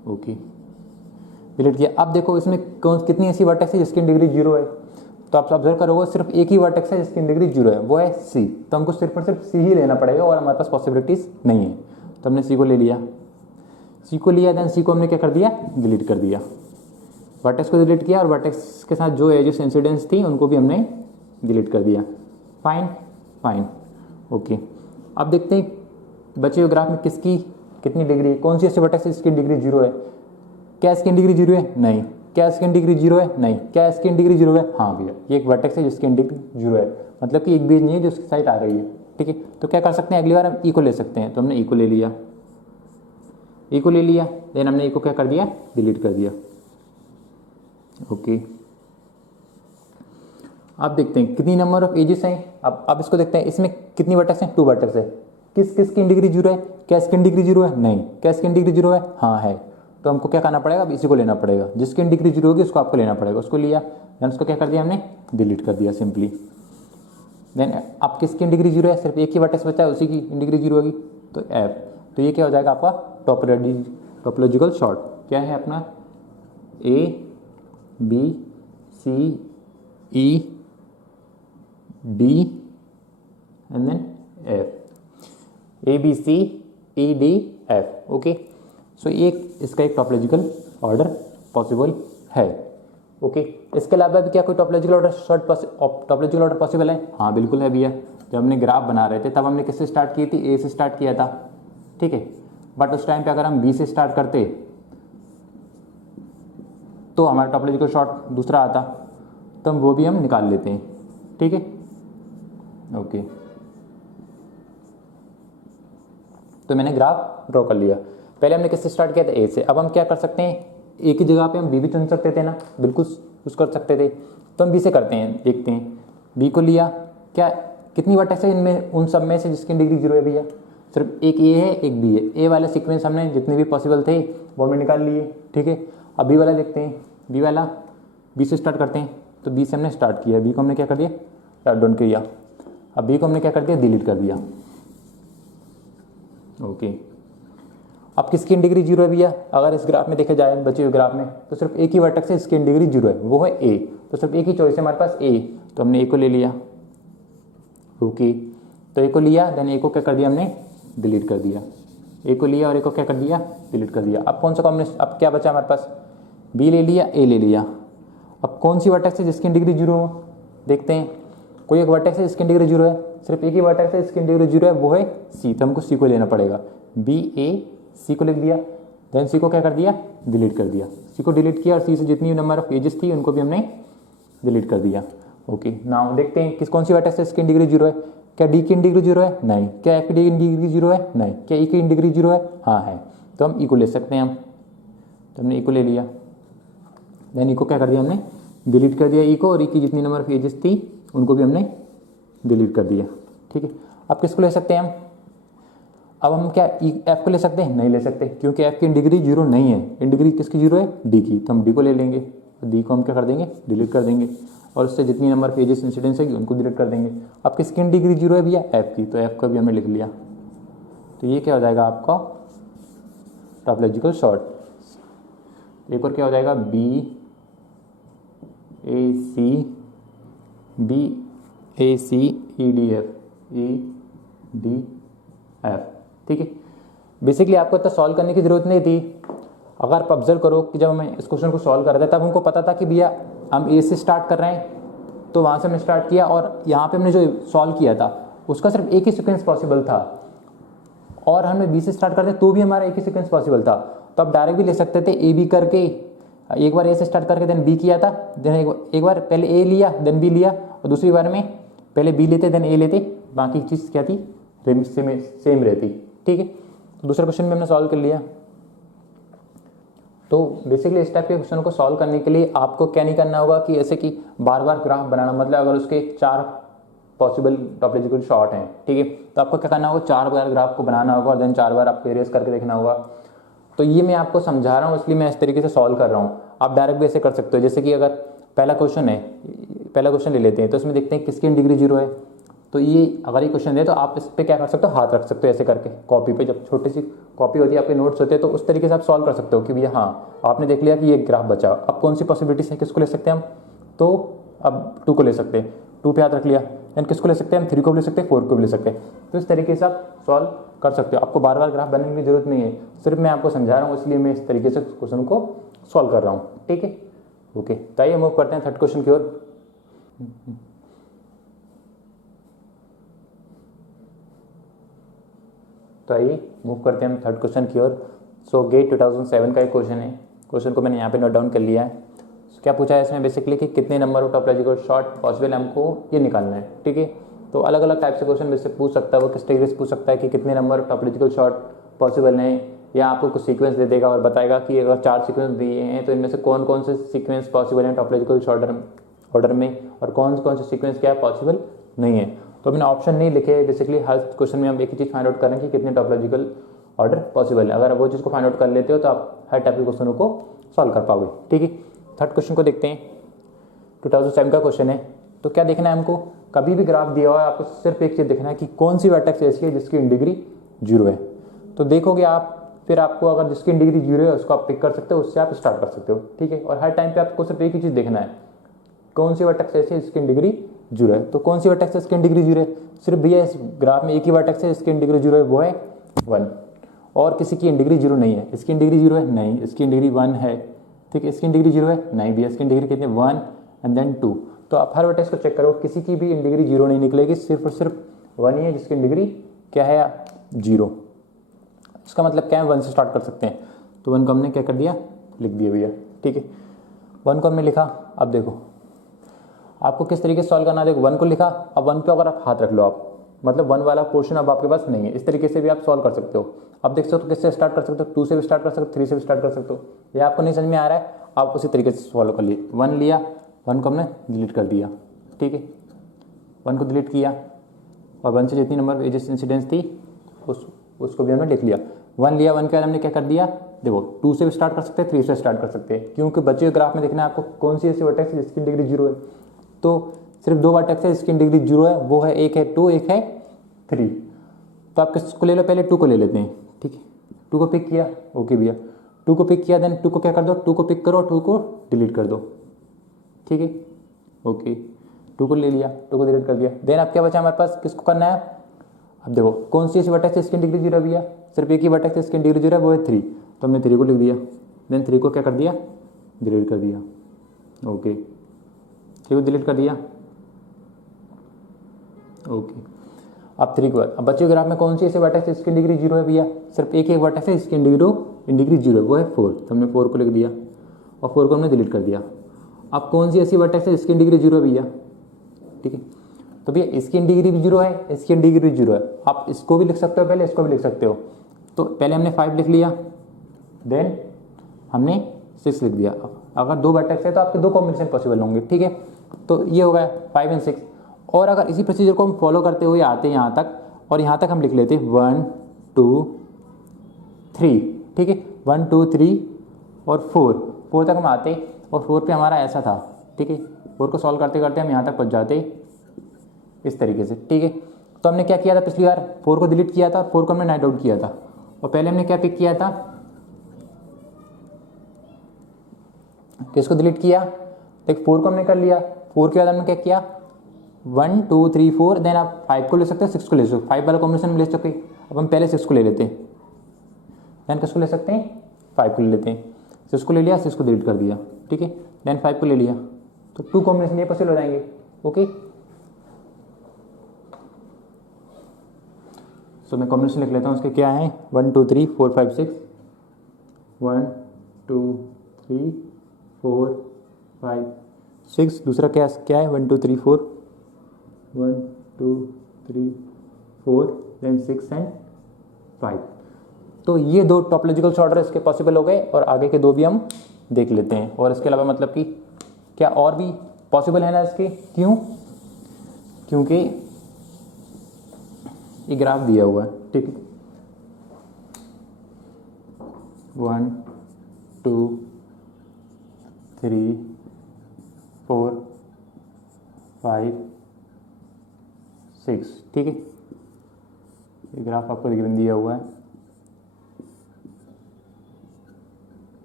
ओके, डिलीट किया। अब देखो इसमें कितनी ऐसी वर्टेक्स है जिसकी डिग्री 0 है। तो आप ऑब्जर्व करोगे सिर्फ एक ही वर्टेक्स है जिसकी डिग्री 0 है, वो है सी। तो हमको सिर्फ और सिर्फ सी ही लेना पड़ेगा और हमारे पास पॉसिबिलिटीज नहीं है। तो हमने सी को ले लिया, सी को लिया, देन सी को हमने क्या कर दिया, डिलीट कर दिया। वर्टेक्स को डिलीट किया और वर्टेक्स के साथ जो एजेस इंसिडेंट्स थी उनको भी हमने डिलीट कर दिया। Fine fine. ओके, अब देखते हैं बचे हुए ग्राफ में किसकी कितनी डिग्री है, कौन सी ऐसी वर्टेक्स है जिसकी डिग्री 0 है। क्या इसकी डिग्री 0 है, नहीं। क्या इसकी डिग्री 0 है, नहीं। क्या इसकी डिग्री 0 है, हाँ भैया, ये एक वर्टेक्स है जिसकी डिग्री 0 है, मतलब कि एक भी नहीं है जो उसकी साइड आ रही है, ठीक है। तो क्या कर सकते हैं, अगली बार हम ई को ले सकते हैं। तो हमने ई को ले लिया, ई को ले लिया, देन हमने ई को क्या कर दिया, डिलीट कर दिया। ओके, अब देखते हैं कितनी नंबर ऑफ एजेस हैं। अब इसको देखते हैं, इसमें कितनी वर्टेक्स हैं, 2 वर्टेक्स है। किसकी डिग्री 0 है, क्या इसकी डिग्री 0 है, नहीं। क्या इसकी डिग्री 0 है, हाँ है। तो हमको क्या करना पड़ेगा, अब इसी को लेना पड़ेगा, जिसकी डिग्री 0 होगी उसको आपको लेना पड़ेगा। उसको लिया, देन उसको क्या कर दिया हमने, डिलीट कर दिया सिंपली। देन अब किसकी डिग्री 0 है, सिर्फ एक ही वर्टेक्स बचा है, उसी की डिग्री 0 होगी, तो एफ। तो ये क्या हो जाएगा आपका टॉपोलॉजिकल सॉर्ट। क्या है अपना, A B C E D and then F, A B C E D F. Okay, so ये इसका एक टॉपोलॉजिकल ऑर्डर पॉसिबल है। ओके, इसके अलावा भी क्या कोई टॉपोलॉजिकल ऑर्डर पॉसिबल है, हाँ बिल्कुल है भैया। जब हमने ग्राफ बना रहे थे तब हमने किससे स्टार्ट की थी, ए से स्टार्ट किया था, ठीक है। बट उस टाइम पे अगर हम बी से स्टार्ट करते तो हमारा टॉपोलॉजिकल सॉर्ट दूसरा आता, तो वो भी हम निकाल लेते हैं, ठीक है। ओके, तो मैंने ग्राफ ड्रॉ कर लिया। पहले हमने किससे स्टार्ट किया था, ए से। अब हम क्या कर सकते हैं, ए की जगह पे हम बी भी चुन सकते थे ना, बिल्कुल कुछ कर सकते थे। तो हम बी से करते हैं, देखते हैं। बी को लिया, क्या कितनी वर्टेक्स है इनमें, उन सब में से जिसकी डिग्री 0 है भैया, सिर्फ एक ए है एक बी है। ए वाले सीक्वेंस हमने जितने भी पॉसिबल थे वो हमने निकाल लिए, ठीक है। अब बी वाला देखते हैं, बी वाला बी से स्टार्ट करते हैं। तो बी से हमने स्टार्ट किया, बी को हमने क्या कर दिया, राइट डाउन किया। अब बी को हमने क्या कर दिया, डिलीट कर दिया। ओके, अब किसकी डिग्री 0 है भैया, अगर इस ग्राफ में देखा जाए बचे हुए ग्राफ में, तो सिर्फ एक ही वर्टेक्स है इसकी डिग्री 0 है, वो है ए। तो सिर्फ एक ही चॉइस है हमारे पास, ए। तो हमने ए को ले लिया। ओके, तो ए को लिया, देन ए को क्या कर दिया हमने, डिलीट कर दिया। ए को लिया और ए को क्या कर दिया, डिलीट कर दिया। अब कौन सा कॉम्बिनेशन, अब क्या बचा हमारे पास, बी ले लिया, ए ले लिया। अब कौन सी वर्टेक्स है जिसकी डिग्री 0 हो, देखते हैं। कोई एक वर्टेक्स है जिसकी डिग्री 0 है, सिर्फ एक ही वर्टेक्स है जिसकी डिग्री 0 है, वो है सी। तो हमको सी को लेना पड़ेगा, बी ए सी को लिख दिया, देन सी को क्या कर दिया, डिलीट कर दिया। सी को डिलीट किया और सी से जितनी नंबर ऑफ एजेस थी उनको भी हमने डिलीट कर दिया। ओके, नाउ देखते हैं किस कौन सी वर्टेक्स है इसकी डिग्री 0 है। क्या डी की डिग्री 0 है, नहीं। क्या एफ की डिग्री 0 है, नहीं। क्या ई की डिग्री 0 है, हाँ है। तो हम ई को ले सकते हैं हम। तो हमने ई को ले लिया, देन ई को क्या कर दिया हमने, डिलीट कर दिया ई को, और ई की जितनी नंबर ऑफ एजेस थी उनको भी हमने डिलीट कर दिया। ठीक है, अब किसको ले सकते हैं हम? अब हम क्या एफ को ले सकते हैं? नहीं ले सकते, क्योंकि एफ की डिग्री 0 नहीं है। इन डिग्री किसकी 0 है? डी की। तो हम डी को ले लेंगे, डी को हम क्या कर देंगे? डिलीट कर देंगे, और उससे जितनी नंबर ऑफ एजेस इंसिडेंस है उनको डिलीट कर देंगे। अब किसकी डिग्री 0 है भैया? एफ की। तो एफ को भी हमने लिख लिया। तो ये क्या हो जाएगा आपका टॉपोलॉजिकल सॉर्ट। एक और क्या हो जाएगा? बी ए सी ई डी एफ। ठीक है, बेसिकली आपको इतना सॉल्व करने की ज़रूरत नहीं थी। अगर आप ऑब्जर्व करो कि जब हमें इस क्वेश्चन को सॉल्व कर रहे थे तब हमको पता था कि भैया हम ए से स्टार्ट कर रहे हैं, तो वहाँ से हमने स्टार्ट किया, और यहाँ पे हमने जो सॉल्व किया था उसका सिर्फ एक ही सीक्वेंस पॉसिबल था, और हमें बी से स्टार्ट करते तो भी हमारा एक ही सीक्वेंस पॉसिबल था। तो आप डायरेक्ट भी ले सकते थे, ए बी करके, एक बार ए से स्टार्ट करके देन बी किया था, देन एक बार पहले ए लिया देन बी लिया, और दूसरी बार में पहले बी लेते देन ए लेते, बाकी चीज़ क्या थी? सेम रहती। ठीक है, तो दूसरा क्वेश्चन भी हमने सॉल्व कर लिया। तो बेसिकली इस टाइप के क्वेश्चन को सॉल्व करने के लिए आपको क्या नहीं करना होगा कि ऐसे कि बार बार ग्राफ बनाना, मतलब अगर उसके 4 पॉसिबल टॉपोलॉजिकल शॉर्ट हैं, ठीक है, तो आपको क्या करना होगा? 4 बार ग्राफ को बनाना होगा और देन 4 बार आपको इरेज करके देखना होगा। तो ये मैं आपको समझा रहा हूँ, इसलिए मैं इस तरीके से सॉल्व कर रहा हूँ। आप डायरेक्ट भी ऐसे कर सकते हो, जैसे कि अगर पहला क्वेश्चन ले लेते हैं, तो इसमें देखते हैं किसकी डिग्री 0 है। तो ये अगर ये क्वेश्चन है तो आप इस पर क्या कर सकते हो? हाथ रख सकते हो ऐसे करके कॉपी पे, जब छोटी सी कॉपी होती है आपके नोट्स होते हैं, तो उस तरीके से आप सॉल्व कर सकते हो कि भैया हाँ आपने देख लिया कि ये ग्राफ बचा। अब कौन सी पॉसिबिलिटीज है? किसको ले सकते हैं हम? तो अब 2 को ले सकते हैं, 2 पे हाथ रख लिया। देन किसको ले सकते हैं हम? 3 को भी ले सकते हैं, 4 को भी ले सकते हैं। तो इस तरीके से आप सॉल्व कर सकते हो। आपको बार बार ग्राफ बनाने की जरूरत नहीं है, सिर्फ मैं आपको समझा रहा हूँ, इसलिए मैं इस तरीके से क्वेश्चन को सॉल्व कर रहा हूँ। ठीक है, ओके। तो आइए मूव करते हैं थर्ड क्वेश्चन की ओर। तो आइए मूव करते हैं हम थर्ड क्वेश्चन की ओर। सो गेट 2007 का एक क्वेश्चन है। क्वेश्चन को मैंने यहाँ पे नोट डाउन कर लिया है। क्या पूछा है इसमें? बेसिकली कि कितने number of topological short possible है, हमको ये निकालना है। ठीक है, तो अलग अलग टाइप से क्वेश्चन इससे पूछ सकता है। वो किस तरीके से पूछ सकता है कि कितने number of topological short possible हैं, या आपको कुछ सीक्वेंस दे देगा और बताएगा कि अगर 4 सीक्वेंस दिए हैं तो इनमें से कौन कौन से सीक्वेंस पॉसिबल हैं टॉपोलॉजिकल शॉर्ट ऑर्डर में, और कौन से सीक्वेंस क्या पॉसिबल नहीं है। तो मैंने ऑप्शन नहीं लिखे। बेसिकली हर क्वेश्चन में हम एक ही चीज़ फाइंड आउट करें कि कितने टॉपोलॉजिकल ऑर्डर पॉसिबल है। अगर वो चीज़ को फाइंड आउट कर लेते हो तो आप हर टाइप के क्वेश्चनों को सॉल्व कर पाओगे। ठीक है, थर्ड क्वेश्चन को देखते हैं। 2007 का क्वेश्चन है। तो क्या देखना है हमको? कभी भी ग्राफ दिया हुआ है, आपको सिर्फ एक चीज़ देखना है कि कौन सी वर्टेक्स ऐसी है जिसकी डिग्री 0 है। तो देखोगे आप, फिर आपको अगर जिसकी डिग्री 0 है उसको आप पिक कर सकते हो, उससे आप स्टार्ट कर सकते हो। ठीक है, और हर टाइम पे आपको सिर्फ एक ही चीज़ देखना है, कौन सी वर्टेक्स ऐसी है जिसकी डिग्री 0 है। तो कौन सी वर्टेक्स है इसकी डिग्री 0 है? सिर्फ भैया इस ग्राफ में एक ही वर्टेक्स है इसकी डिग्री 0 है, वो है 1, और किसी की डिग्री 0 नहीं है। इसकी डिग्री 0 है? नहीं। इसकी डिग्री 1 है। ठीक है, इसकी डिग्री 0 है? नहीं भैया। इसकी डिग्री कितनी? 1 एंड देन 2। तो आप हर वर्टेक्स को चेक करो, किसी की भी डिग्री 0 नहीं निकलेगी, सिर्फ और सिर्फ 1 ही है जिसकी डिग्री क्या है? 0। इसका मतलब क्या है? 1 से स्टार्ट कर सकते हैं। तो 1 को हमने क्या कर दिया? लिख दिया भैया। ठीक है, 1 को हमने लिखा। अब देखो आपको किस तरीके से सॉल्व करना है। देखो 1 को लिखा, अब 1 पे अगर आप हाथ रख लो, आप मतलब 1 वाला पोर्शन अब आपके पास नहीं है। इस तरीके से भी आप सॉल्व कर सकते हो। अब देख सकते हो किससे स्टार्ट कर सकते हो? 2 से भी स्टार्ट कर सकते हो, 3 से भी स्टार्ट कर सकते हो। ये आपको नहीं समझ में आ रहा है, आप उसी तरीके से सॉल्व कर लिए। 1 लिया, 1 को हमने डिलीट कर दिया। ठीक है, 1 को डिलीट किया, और 1 से जितनी नंबर एजेस इंसिडेंस थी उसको भी हमने लिख लिया। 1 लिया, 1 के बाद हमने क्या कर दिया? देखो 2 से भी स्टार्ट कर सकते हैं, 3 से स्टार्ट कर सकते हैं, क्योंकि बचे हुए ग्राफ में देखना है आपको कौन सी ऐसी वर्टेक्स है जिसकी डिग्री 0 है। तो सिर्फ 2 वर्टेक्स है जिसकी डिग्री 0 है, वो है एक है 2, एक है 3। तो आप किसको ले लो? पहले 2 को ले लेते हैं। ठीक है, 2 को पिक किया, ओके भैया। 2 को पिक किया, देन 2 को क्या कर दो? 2 को पिक करो, 2 को डिलीट कर दो। ठीक है, ओके, 2 को ले लिया, 2 को डिलीट कर दिया। देन अब क्या बचा हमारे पास? किसको करना है? अब देखो कौन सी ऐसी वर्टेक्स है इसकी डिग्री 0 भैया? सिर्फ एक ही वर्टेक्स है इसकी डिग्री 0 है, वो है 3। तो हमने 3 को लिख दिया। देन 3 को क्या कर दिया? डिलीट कर दिया। ओके, 3 को डिलीट कर दिया। ओके, अब 3 के बाद अब बचे ग्राफ में कौन सी ऐसी वर्टेक्स है इसकी डिग्री 0 है भैया? सिर्फ एक ही वर्टेक्स है इसकी डिग्री 0 है, वो है 4। तो हमने 4 को लिख दिया और 4 को हमने डिलीट कर दिया। अब कौन सी ऐसी वर्टेक्स है इसकी डिग्री 0 है भैया? ठीक है, तो भैया इसकी डिग्री भी 0 है, इसकी डिग्री भी 0 है। आप इसको भी लिख सकते हो, पहले इसको भी लिख सकते हो। तो पहले हमने 5 लिख लिया, देन हमने 6 लिख दिया। अगर 2 वर्टेक्स है तो आपके 2 कॉम्बिनेशन पॉसिबल होंगे। ठीक है, तो ये हो गया 5 एंड 6। और अगर इसी प्रोसीजर को हम फॉलो करते हुए आते हैं यहाँ तक, और यहाँ तक हम लिख लेते हैं 1 2 3, ठीक है, 1 2 3 और 4 तक हम आते, और 4 पे हमारा ऐसा था, ठीक है, 4 को सॉल्व करते करते हम यहाँ तक पहुँच जाते इस तरीके से, ठीक है। तो हमने क्या किया था पिछली बार, 4 को डिलीट किया था और 4 को हमने नाइट आउट किया था, और पहले हमने क्या पिक किया था, किसको डिलीट किया, देख 4 को हमने कर लिया, 4 के बाद हमने क्या किया 1 2 3 4, देन आप 5 को ले सकते हैं, 6 को ले सकते हो, 5 वाला कॉम्बिनेशन में ले सकते हैं। अब हम पहले 6 को ले लेते हैं, देन किसको ले सकते हैं, 5 को ले लेते हैं, 6 को ले लिया, 6 को डिलीट कर दिया, ठीक है, देन 5 को ले लिया, तो 2 कॉम्बिनेशन ये पॉसिबल हो जाएंगे, ओके। सो मैं कॉम्बिनेशन लिख लेता हूँ, उसके क्या है 1 2 3 4 5 6, 1 2 3 4 5 6, दूसरा क्या क्या है 1 2 3 4, 1 2 3 4, देन 6 एंड 5। तो ये 2 टॉपोलॉजिकल ऑर्डर इसके पॉसिबल हो गए, और आगे के 2 भी हम देख लेते हैं। और इसके अलावा मतलब कि क्या और भी पॉसिबल है ना इसके, क्यों, क्योंकि ये ग्राफ दिया हुआ है, ठीक है, 1 2 3 4 5 6, ठीक है, ये ग्राफ आपको गिवन दिया हुआ है,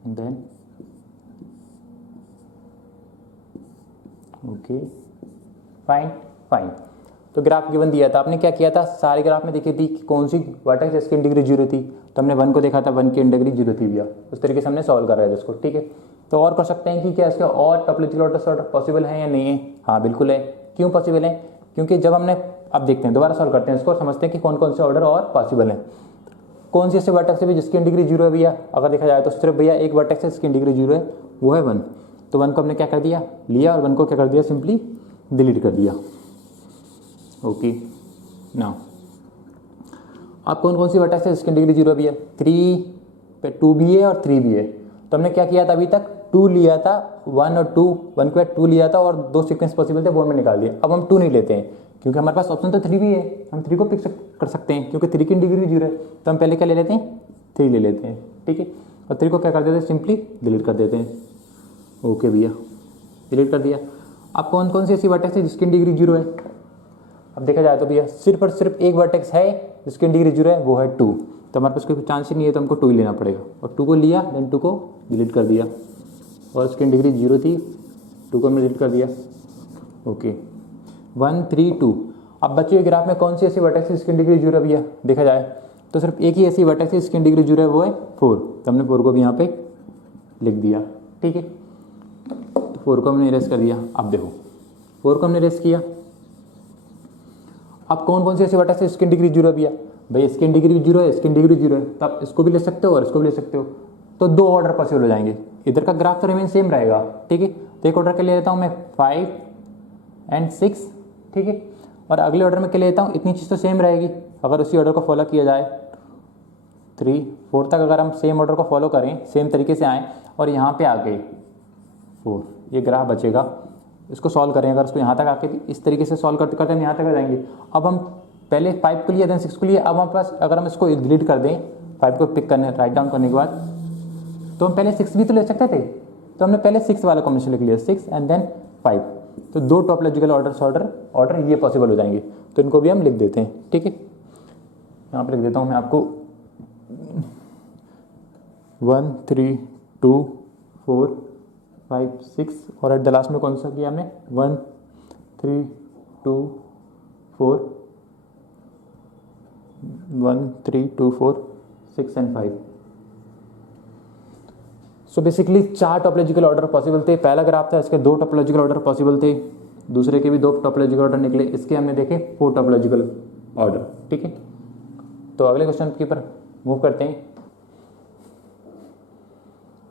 देन ओके फाइन फाइन। तो ग्राफ गिवन दिया था, आपने क्या किया था, सारे ग्राफ में देखी थी कि कौन सी वर्टेक्स इसकी डिग्री 0 थी, तो हमने 1 को देखा था 1 की डिग्री 0 थी भैया, उस तरीके से हमने सॉल्व कर रहे थे इसको, ठीक है। तो और कर सकते हैं कि क्या इसका और टॉपोलॉजिकल ऑर्डर पॉसिबल है या नहीं है, हाँ बिल्कुल है। क्यों पॉसिबल है, क्योंकि जब हमने, अब देखते हैं दोबारा सॉल्व करते हैं इसको और समझते हैं कि कौन कौन से ऑर्डर और पॉसिबल है। कौन सी ऐसे वर्टेक्स है भी जिसकी डिग्री 0 है भैया, अगर देखा जाए तो सिर्फ भैया एक वर्टेक्स है जिसकी डिग्री 0 है, वो है 1। तो 1 को हमने क्या कर दिया, लिया, और 1 को क्या कर दिया, सिंपली डिलीट कर दिया, ओके। नाउ अब कौन कौन सी वर्टेक्स है जिसकी डिग्री 0 भी है, 3 पे 2 भी है और 3 भी है। तो हमने क्या किया था, अभी तक 2 लिया था, 1 और 2, 1 के बाद 2 लिया था और 2 सीक्वेंस पॉसिबल थे, वो हमने निकाल दिया। अब हम 2 नहीं लेते हैं क्योंकि हमारे पास ऑप्शन तो 3 भी है, हम 3 को पिक कर सकते हैं क्योंकि 3 की डिग्री 0 है। तो हम पहले क्या ले लेते हैं, 3 ले लेते हैं, ठीक है, और 3 को क्या कर देते हैं, सिंपली डिलीट कर देते हैं, ओके भैया, डिलीट कर दिया। अब कौन कौन सी ऐसी वर्टेक्स है जिसकी डिग्री 0 है, अब देखा जाए तो भैया सिर्फ और सिर्फ एक वर्टेक्स है जिसकी डिग्री 0 है, वो है 2। तो हमारे पास कोई चांस ही नहीं है, तो हमको 2 ही लेना पड़ेगा, और 2 को लिया, देन 2 को डिलीट कर दिया, और उसकी डिग्री 0 थी, 2 को हमने डिलीट कर दिया, ओके। 1 3 2। अब बच्चे हुए ग्राफ में कौन सी ऐसी वर्टेक्स है जिसकी डिग्री 0 है भैया, देखा जाए तो सिर्फ एक ही ऐसी वर्टेक्स है जिसकी डिग्री 0 है, वो है 4। तो हमने 4 को भी यहाँ पे लिख दिया, ठीक है, तो 4 को हमने इरेज कर दिया। अब देखो 4 को हमने इरेज किया, अब कौन कौन सी ऐसी वर्टेक्स है इसकी डिग्री 0 है भैया, भाई इसकी डिग्री 0 है, इसकी डिग्री 0 है, तो आप इसको भी ले सकते हो और इसको भी ले सकते हो। तो 2 ऑर्डर पॉसिबल हो जाएंगे, इधर का ग्राफ तो रिमेन सेम रहेगा, ठीक है। तो एक ऑर्डर के ले लेता हूँ मैं 5 एंड 6, ठीक है, और अगले ऑर्डर में के ले लेता हूँ, इतनी चीज़ तो सेम रहेगी अगर उसी ऑर्डर को फॉलो किया जाए। 3 4 तक अगर हम सेम ऑर्डर को फॉलो करें, सेम तरीके से आएँ, और यहाँ पे आके 4, ये ग्राफ बचेगा, इसको सॉल्व करें, अगर इसको यहाँ तक आके इस तरीके से सॉल्व करते करते हम यहाँ तक आ जाएंगे। अब हम पहले 5 को लिया, देन 6 को लिया, अब हमारे पास अगर हम इसको डिलीट कर दें, 5 को पिक करने, राइट डाउन करने के बाद, तो हम पहले 6 भी तो ले सकते थे, तो हमने पहले 6 वाला कॉम्बिनेशन लिख लिया, 6 एंड देन 5। तो 2 टॉपोलॉजिकल ऑर्डर ये पॉसिबल हो जाएंगे, तो इनको भी हम लिख देते हैं, ठीक है। यहाँ पर लिख देता हूँ मैं आपको 1 3 2 4 5 6, और एट द लास्ट में कौन सा किया हमने, 1 3 2 4 1 3 2 4 6 and 5। So basically 4 topological order possible थे। पहला ग्राफ था, इसके 2 टॉपोलॉजिकल ऑर्डर पॉसिबल थे, दूसरे के भी 2 टॉपोलॉजिकल ऑर्डर निकले, इसके हमने देखे 4 टॉपोलॉजिकल ऑर्डर, ठीक है। तो अगले क्वेश्चन के ऊपर मूव करते हैं,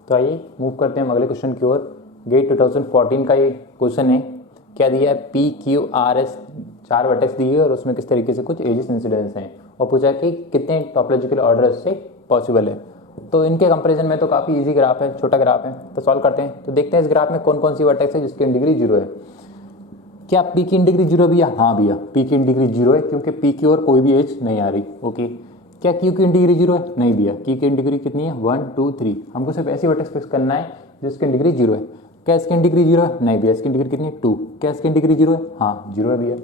तो आइए मूव करते हैं हम अगले क्वेश्चन की ओर। गेट 2014 का ये क्वेश्चन है, क्या दिया है, PQRS 4 वर्टेक्स दी है और उसमें किस तरीके से कुछ एजेस इंसिडेंस हैं, और पूछा कि कितने टॉपोलॉजिकल ऑर्डर से पॉसिबल है। तो इनके कंपैरिजन में तो काफ़ी इजी ग्राफ है, छोटा ग्राफ है, तो सॉल्व करते हैं। तो देखते हैं इस ग्राफ में कौन कौन सी वर्टेक्स है जिसकी डिग्री 0 है। क्या पी की डिग्री जीरो है भैया? हाँ भैया, पी की डिग्री जीरो है क्योंकि पी की ओर कोई भी एज नहीं आ रही। ओके, क्या क्यू की डिग्री जीरो है? नहीं भैया, क्यू की डिग्री कितनी है? 1 2 3। हमको सिर्फ ऐसी वर्टेक्स फिक्स करना है जिसकी डिग्री जीरो है। क्या इसकी डिग्री जीरो है? नहीं भैया, इसकी डिग्री कितनी है? 2। क्या इसकी डिग्री जीरो है? हाँ जीरो है भैया,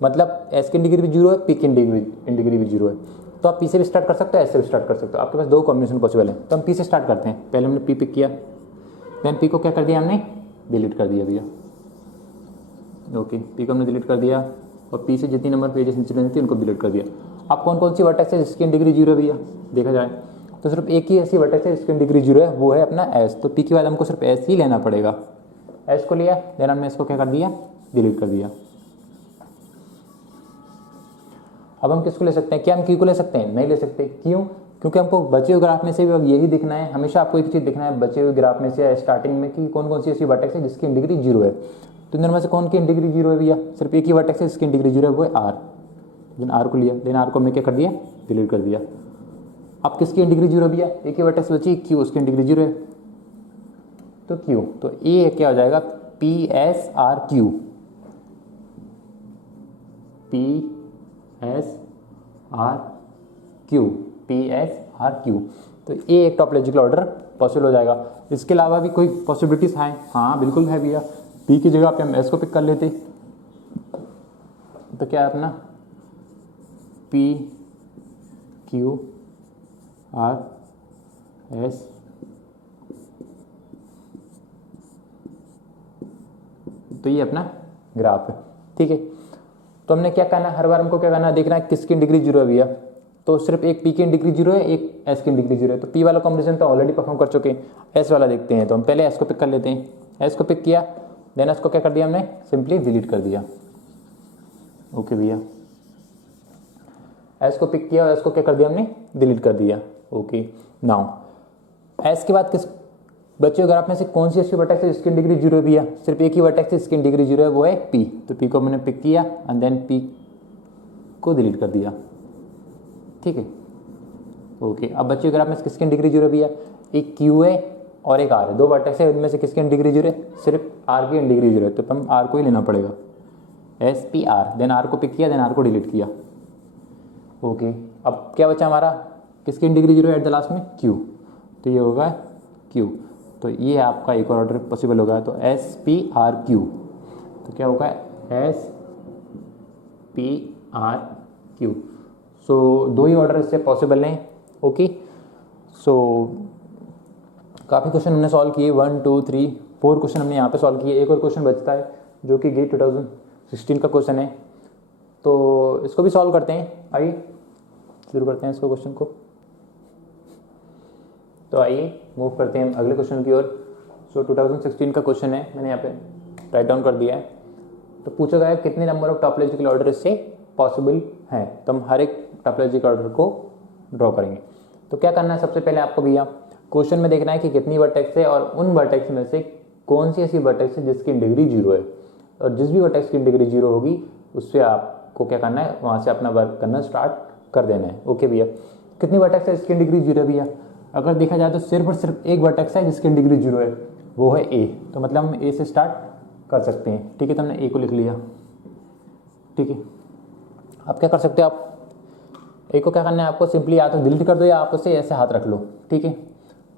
मतलब एस की डिग्री भी जीरो है, पी की डिग्री भी जीरो है। तो आप पी से भी स्टार्ट कर सकते हो, एस से भी स्टार्ट कर सकते हो, आपके पास दो कॉम्बिनेशन पॉसिबल है। तो हम पी से स्टार्ट करते हैं। पहले हमने पी पिक किया, देन पी को क्या कर दिया हमने? डिलीट कर दिया भैया। ओके, पी को हमने डिलीट कर दिया और पी से जितनी नंबर पेजेस नीचे थी उनको डिलीट कर दिया। अब कौन कौन सी वर्टेक्स है जिसकी डिग्री जीरो है भैया? देखा जाए तो सिर्फ एक ही ऐसी वर्टेक्स है जिसकी डिग्री जीरो है, वो है अपना एस। तो पी के बाद हमको सिर्फ एस ही लेना पड़ेगा। एस को लिया, देन हमने इसको क्या कर दिया? डिलीट कर दिया। अब हम किसको ले सकते हैं? क्या हम क्यू को ले सकते हैं? नहीं ले सकते। क्यों? क्योंकि हमको बचे हुए ग्राफ में से भी अब यही दिखना है, हमेशा आपको एक चीज़ दिखना है बचे हुए ग्राफ में से स्टार्टिंग में कि कौन कौन सी ऐसी वर्टेक्स है जिसकी डिग्री जीरो है। तो इनमें से कौन की डिग्री जीरो है भैया? सिर्फ एक ही वर्टेक्स है जिसकी डिग्री जीरो है, वो है आर। देन आर को लिया, देन आर को हमने क्या कर दिया? डिलीट कर दिया। अब किसकी डिग्री जीरो भैया? एक ही वर्टेक्स बची क्यू, उसकी डिग्री जीरो है तो क्यू। तो ए क्या हो जाएगा? P S R Q, P S R Q, P S R Q. तो ए एक टॉपोलॉजिकल ऑर्डर पॉसिबल हो जाएगा। इसके अलावा भी कोई पॉसिबिलिटीज हैं? हाँ बिल्कुल है भैया। पी की जगह पे हम एस को पिक कर लेते तो क्या है अपना? पी क्यू आर एस तो ये अपना ग्राफ है। ठीक है, तो हमने क्या करना है? हर बार हमको क्या करना है? देखना है किसकी डिग्री जीरो है भैया। तो सिर्फ एक पी की डिग्री जीरो है, एक एस की डिग्री जीरो है। तो पी वाला कॉम्बिनेशन तो ऑलरेडी परफॉर्म कर चुके हैं, एस वाला देखते हैं। तो हम पहले एस को पिक कर लेते हैं। एस को पिक किया, देन एस को क्या कर दिया हमने? सिंपली डिलीट कर दिया। ओके भैया, एस को पिक किया और एस को क्या कर दिया हमने? डिलीट कर दिया। ओके, नाउ एस के बाद किस बच्चे ग्राफ में से कौन सी ऐसी वर्टेक्स है जिसकी डिग्री जीरो है भैया? सिर्फ एक ही वर्टेक्स है जिसकी डिग्री जीरो है, वो है पी। तो पी को मैंने पिक किया एंड देन पी को डिलीट कर दिया। ठीक है, ओके। अब बच्चे ग्राफ में किसकी डिग्री जीरो है भैया? एक क्यू है और एक आर है, दो वर्टेक्स है, उनमें से किसकी डिग्री जीरो है? सिर्फ आर की डिग्री जीरो है, तो हम आर को ही लेना पड़ेगा। S P R, then R को पिक किया, देन आर को डिलीट किया। ओके, अब क्या बचा हमारा? किसकी डिग्री जीरो है एट द लास्ट में? क्यू। तो ये होगा क्यू। तो ये आपका एक और ऑर्डर पॉसिबल होगा। तो एस पी आर क्यू, तो क्या होगा? S P R Q. So दो ही ऑर्डर इससे पॉसिबल हैं। ओके, सो काफ़ी क्वेश्चन हमने सॉल्व किए, 1 2 3 4 क्वेश्चन हमने यहाँ पे सॉल्व किए। एक और क्वेश्चन बचता है जो कि गेट 2016 का क्वेश्चन है, तो इसको भी सॉल्व करते हैं। आइए शुरू करते हैं इसको क्वेश्चन को। तो आइए मूव करते हैं अगले क्वेश्चन की ओर। सो 2016 का क्वेश्चन है, मैंने यहाँ पे राइट डाउन कर दिया है। तो पूछा गया है कितने नंबर ऑफ टॉपोलॉजिकल ऑर्डर इससे पॉसिबल हैं। तो हम हर एक टॉपोलॉजिकल ऑर्डर को ड्रॉ करेंगे। तो क्या करना है? सबसे पहले आपको भैया क्वेश्चन में देखना है कि कितनी वर्टेक्स है और उन वर्टेक्स में से कौन सी ऐसी वर्टेक्स है जिसकी डिग्री जीरो है। और जिस भी वर्टेक्स की डिग्री जीरो होगी उससे आपको क्या करना है? वहाँ से अपना वर्क करना स्टार्ट कर देना है। ओके भैया, कितनी वर्टेक्स है इसकी डिग्री जीरो है भैया? अगर देखा जाए तो सिर्फ और सिर्फ एक वर्टेक्स है जिसकी डिग्री जीरो है, वो है ए। तो मतलब हम ए से स्टार्ट कर सकते हैं। ठीक है, तो हमने ए को लिख लिया। ठीक है, आप क्या कर सकते हो? आप ए को क्या करना है आपको? सिंपली या तो डिलीट कर दो या आप उसे ऐसे हाथ रख लो। ठीक है,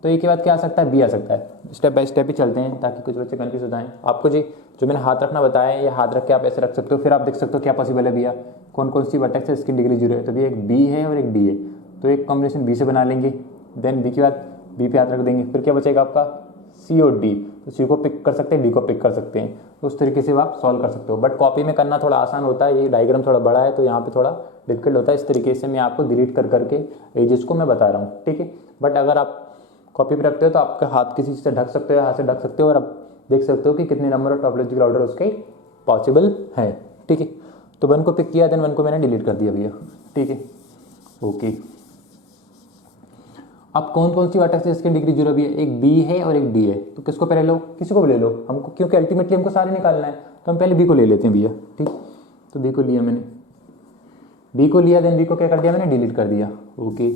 तो ए के बाद क्या आ सकता है? बी आ सकता है। स्टेप बाय स्टेप ही चलते हैं ताकि कुछ बच्चे कन्फ्यूज हो जाएं। आपको जी जो मैंने हाथ रखना बताया है, ये हाथ रख के आप ऐसे रख सकते हो। फिर आप देख सकते हो क्या पॉसिबल है भैया, कौन कौन सी वर्टेक्स है इसकी डिग्री जीरो है। तो भैया एक बी है और एक डी है, तो एक कॉम्बिनेशन बी से बना लेंगे। देन बी के बाद बी पे हाथ रख देंगे। फिर क्या बचेगा आपका? सी और डी। तो सी को पिक कर सकते हैं, डी को पिक कर सकते हैं। तो उस तरीके से आप सॉल्व कर सकते हो। बट कॉपी में करना थोड़ा आसान होता है, ये डायग्राम थोड़ा बड़ा है तो यहाँ पे थोड़ा डिफिकल्ट होता है। इस तरीके से मैं आपको डिलीट कर करके एजेस को मैं बता रहा हूँ। ठीक है, बट अगर आप कॉपी पे रखते हो तो आपका हाथ किसी चीज़ से ढक सकते हो, हाथ से ढक सकते हो, और आप देख सकते हो कि कितने नंबर ऑफ टॉपोलॉजिकल ऑर्डर उसके पॉसिबल है। ठीक है, तो 1 को पिक किया, देन 1 को मैंने डिलीट कर दिया भैया। ठीक है, ओके। अब कौन कौन सी वर्टेक्स है इसकी डिग्री जीरो भी है? एक बी है और एक डी है। तो किसको पहले लो? किसी को भी ले लो हमको, क्योंकि अल्टीमेटली हमको सारे निकालना है। तो हम पहले बी को ले लेते हैं भैया। ठीक, तो बी को लिया मैंने, बी को लिया, देन बी को क्या कर दिया मैंने? डिलीट कर दिया। ओके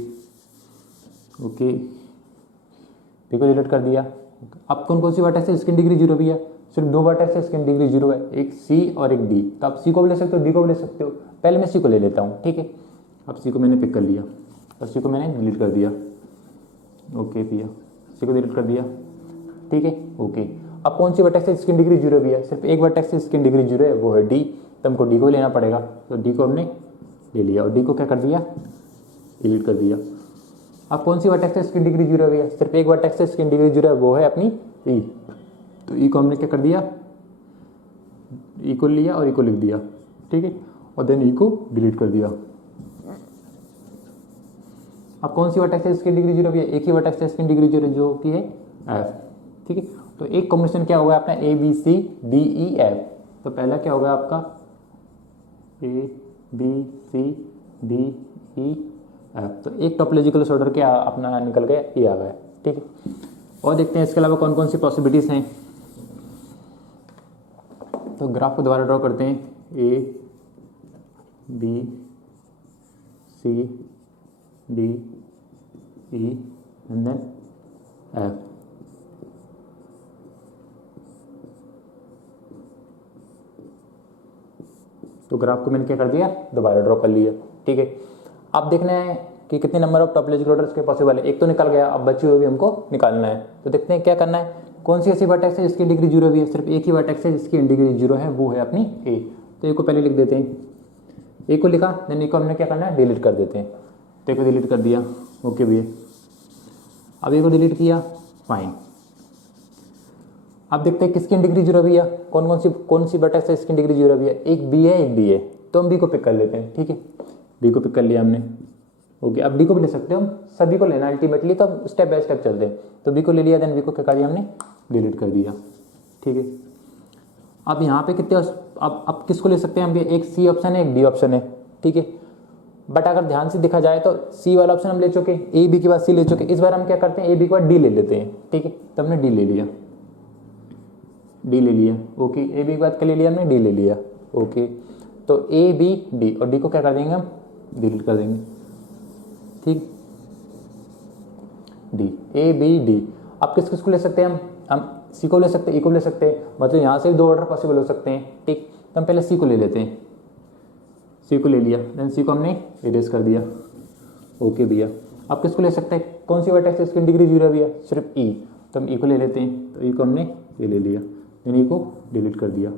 ओके, बी को डिलीट कर दिया। अब कौन कौन सी वर्टेक्स है इसकी डिग्री जीरो भी है? सिर्फ दो वर्टेक्स है, इसकी डिग्री 0 है, एक सी और एक डी। तो आप सी को भी ले सकते हो, डी को भी ले सकते हो। पहले मैं सी को ले लेता हूँ, ठीक है। अब सी को मैंने पिक कर लिया और सी को मैंने डिलीट कर दिया, ओके भैया, सी को डिलीट कर दिया, ठीक है, ओके। अब कौन सी वर्टेक्स है जिसकी डिग्री 0 भी है? सिर्फ एक वर्टेक्स है जिसकी डिग्री 0 है, वो है डी। तो हमको डी को लेना पड़ेगा, तो डी को हमने ले लिया और डी को क्या कर दिया, डिलीट कर दिया। अब कौन सी वर्टेक्स है जिसकी डिग्री 0 भी है? सिर्फ एक वर्टेक्स है जिसकी डिग्री 0 है, वो है अपनी ई। तो ई को हमने क्या कर दिया, ई को लिया और ई को लिख दिया, ठीक है, और देन ई को डिलीट कर दिया। अब कौन सी वर्टेक्स है जिसकी डिग्री 0 भी है? एक ही वर्टेक्स है जिसकी डिग्री 0 जो कि है एफ, ठीक है। तो एक कॉम्बिनेशन क्या होगा अपना, A B C D E F. तो पहला क्या होगा आपका, A B C D E F. तो एक टॉपोलॉजिकल डिसऑर्डर क्या अपना निकल गया, ये आ गया, ठीक है। और देखते हैं इसके अलावा कौन कौन सी पॉसिबिलिटीज हैं। तो ग्राफ को दोबारा ड्रॉ करते हैं, A B C D E and then F. तो ग्राफ को मैंने क्या कर दिया, दोबारा ड्रॉ कर लिया, ठीक है। अब देखना है कि कितने नंबर ऑफ टॉपोलॉजिकल ऑर्डर्स के पॉसिबल है। एक तो निकल गया, अब बची हुई भी हमको निकालना है। तो देखते हैं क्या करना है। कौन सी ऐसी वर्टेक्स है जिसकी डिग्री 0 भी है? सिर्फ एक ही वर्टेक्स है जिसकी डिग्री 0 है, वो है अपनी ए। तो ए को पहले लिख देते हैं, ए को लिखा, देन ए को हमने क्या करना है, डिलीट कर देते हैं। तो ए को डिलीट कर दिया, ओके भैया। अब ए को डिलीट किया, फाइन। अब देखते हैं किसकी डिग्री 0 भी है, कौन सी वर्टेक्स है इसकी डिग्री 0 भी है? एक बी है, एक डी है। तो हम बी को पिक कर लेते हैं, ठीक है। बी को पिक कर लिया हमने, ओके। अब डी को भी ले सकते हो, हम सभी को लेना अल्टीमेटली, तो हम स्टेप बाय स्टेप चलते हैं। तो बी को ले लिया, देन बी को क्या कर दिया हमने, डिलीट कर दिया, ठीक है। अब यहाँ पे कितने, अब किसको ले सकते हैं हम? एक सी ऑप्शन है, एक डी ऑप्शन है, ठीक है। बट अगर ध्यान से देखा जाए तो सी वाला ऑप्शन हम ले चुके, ए बी के बाद सी ले चुके। इस बार हम क्या करते हैं, ए बी के बाद डी ले लेते हैं, ठीक है। तो हमने डी ले लिया, डी ले लिया, ओके। ए बी के बाद क्या ले लिया हमने, डी ले लिया, ओके। तो ए बी डी, और डी को क्या कर देंगे हम, डिलीट कर देंगे, ठीक। D, A B D. अब किस किस को ले सकते हैं हम सी को ले सकते हैं, ई को ले सकते हैं, मतलब यहाँ से 2 ऑर्डर पॉसिबल हो सकते हैं, ठीक। तो हम पहले सी को ले लेते हैं, सी को ले लिया, देन सी को हमने इरेज कर दिया, ओके भैया। अब किसको ले सकते हैं, कौन सी वर्टेक्स है इसकी डिग्री 0 भी है? सिर्फ ई। तो हम ई को ले लेते हैं, तो ई को हमने ये ले लिया, देन ई को डिलीट कर दिया।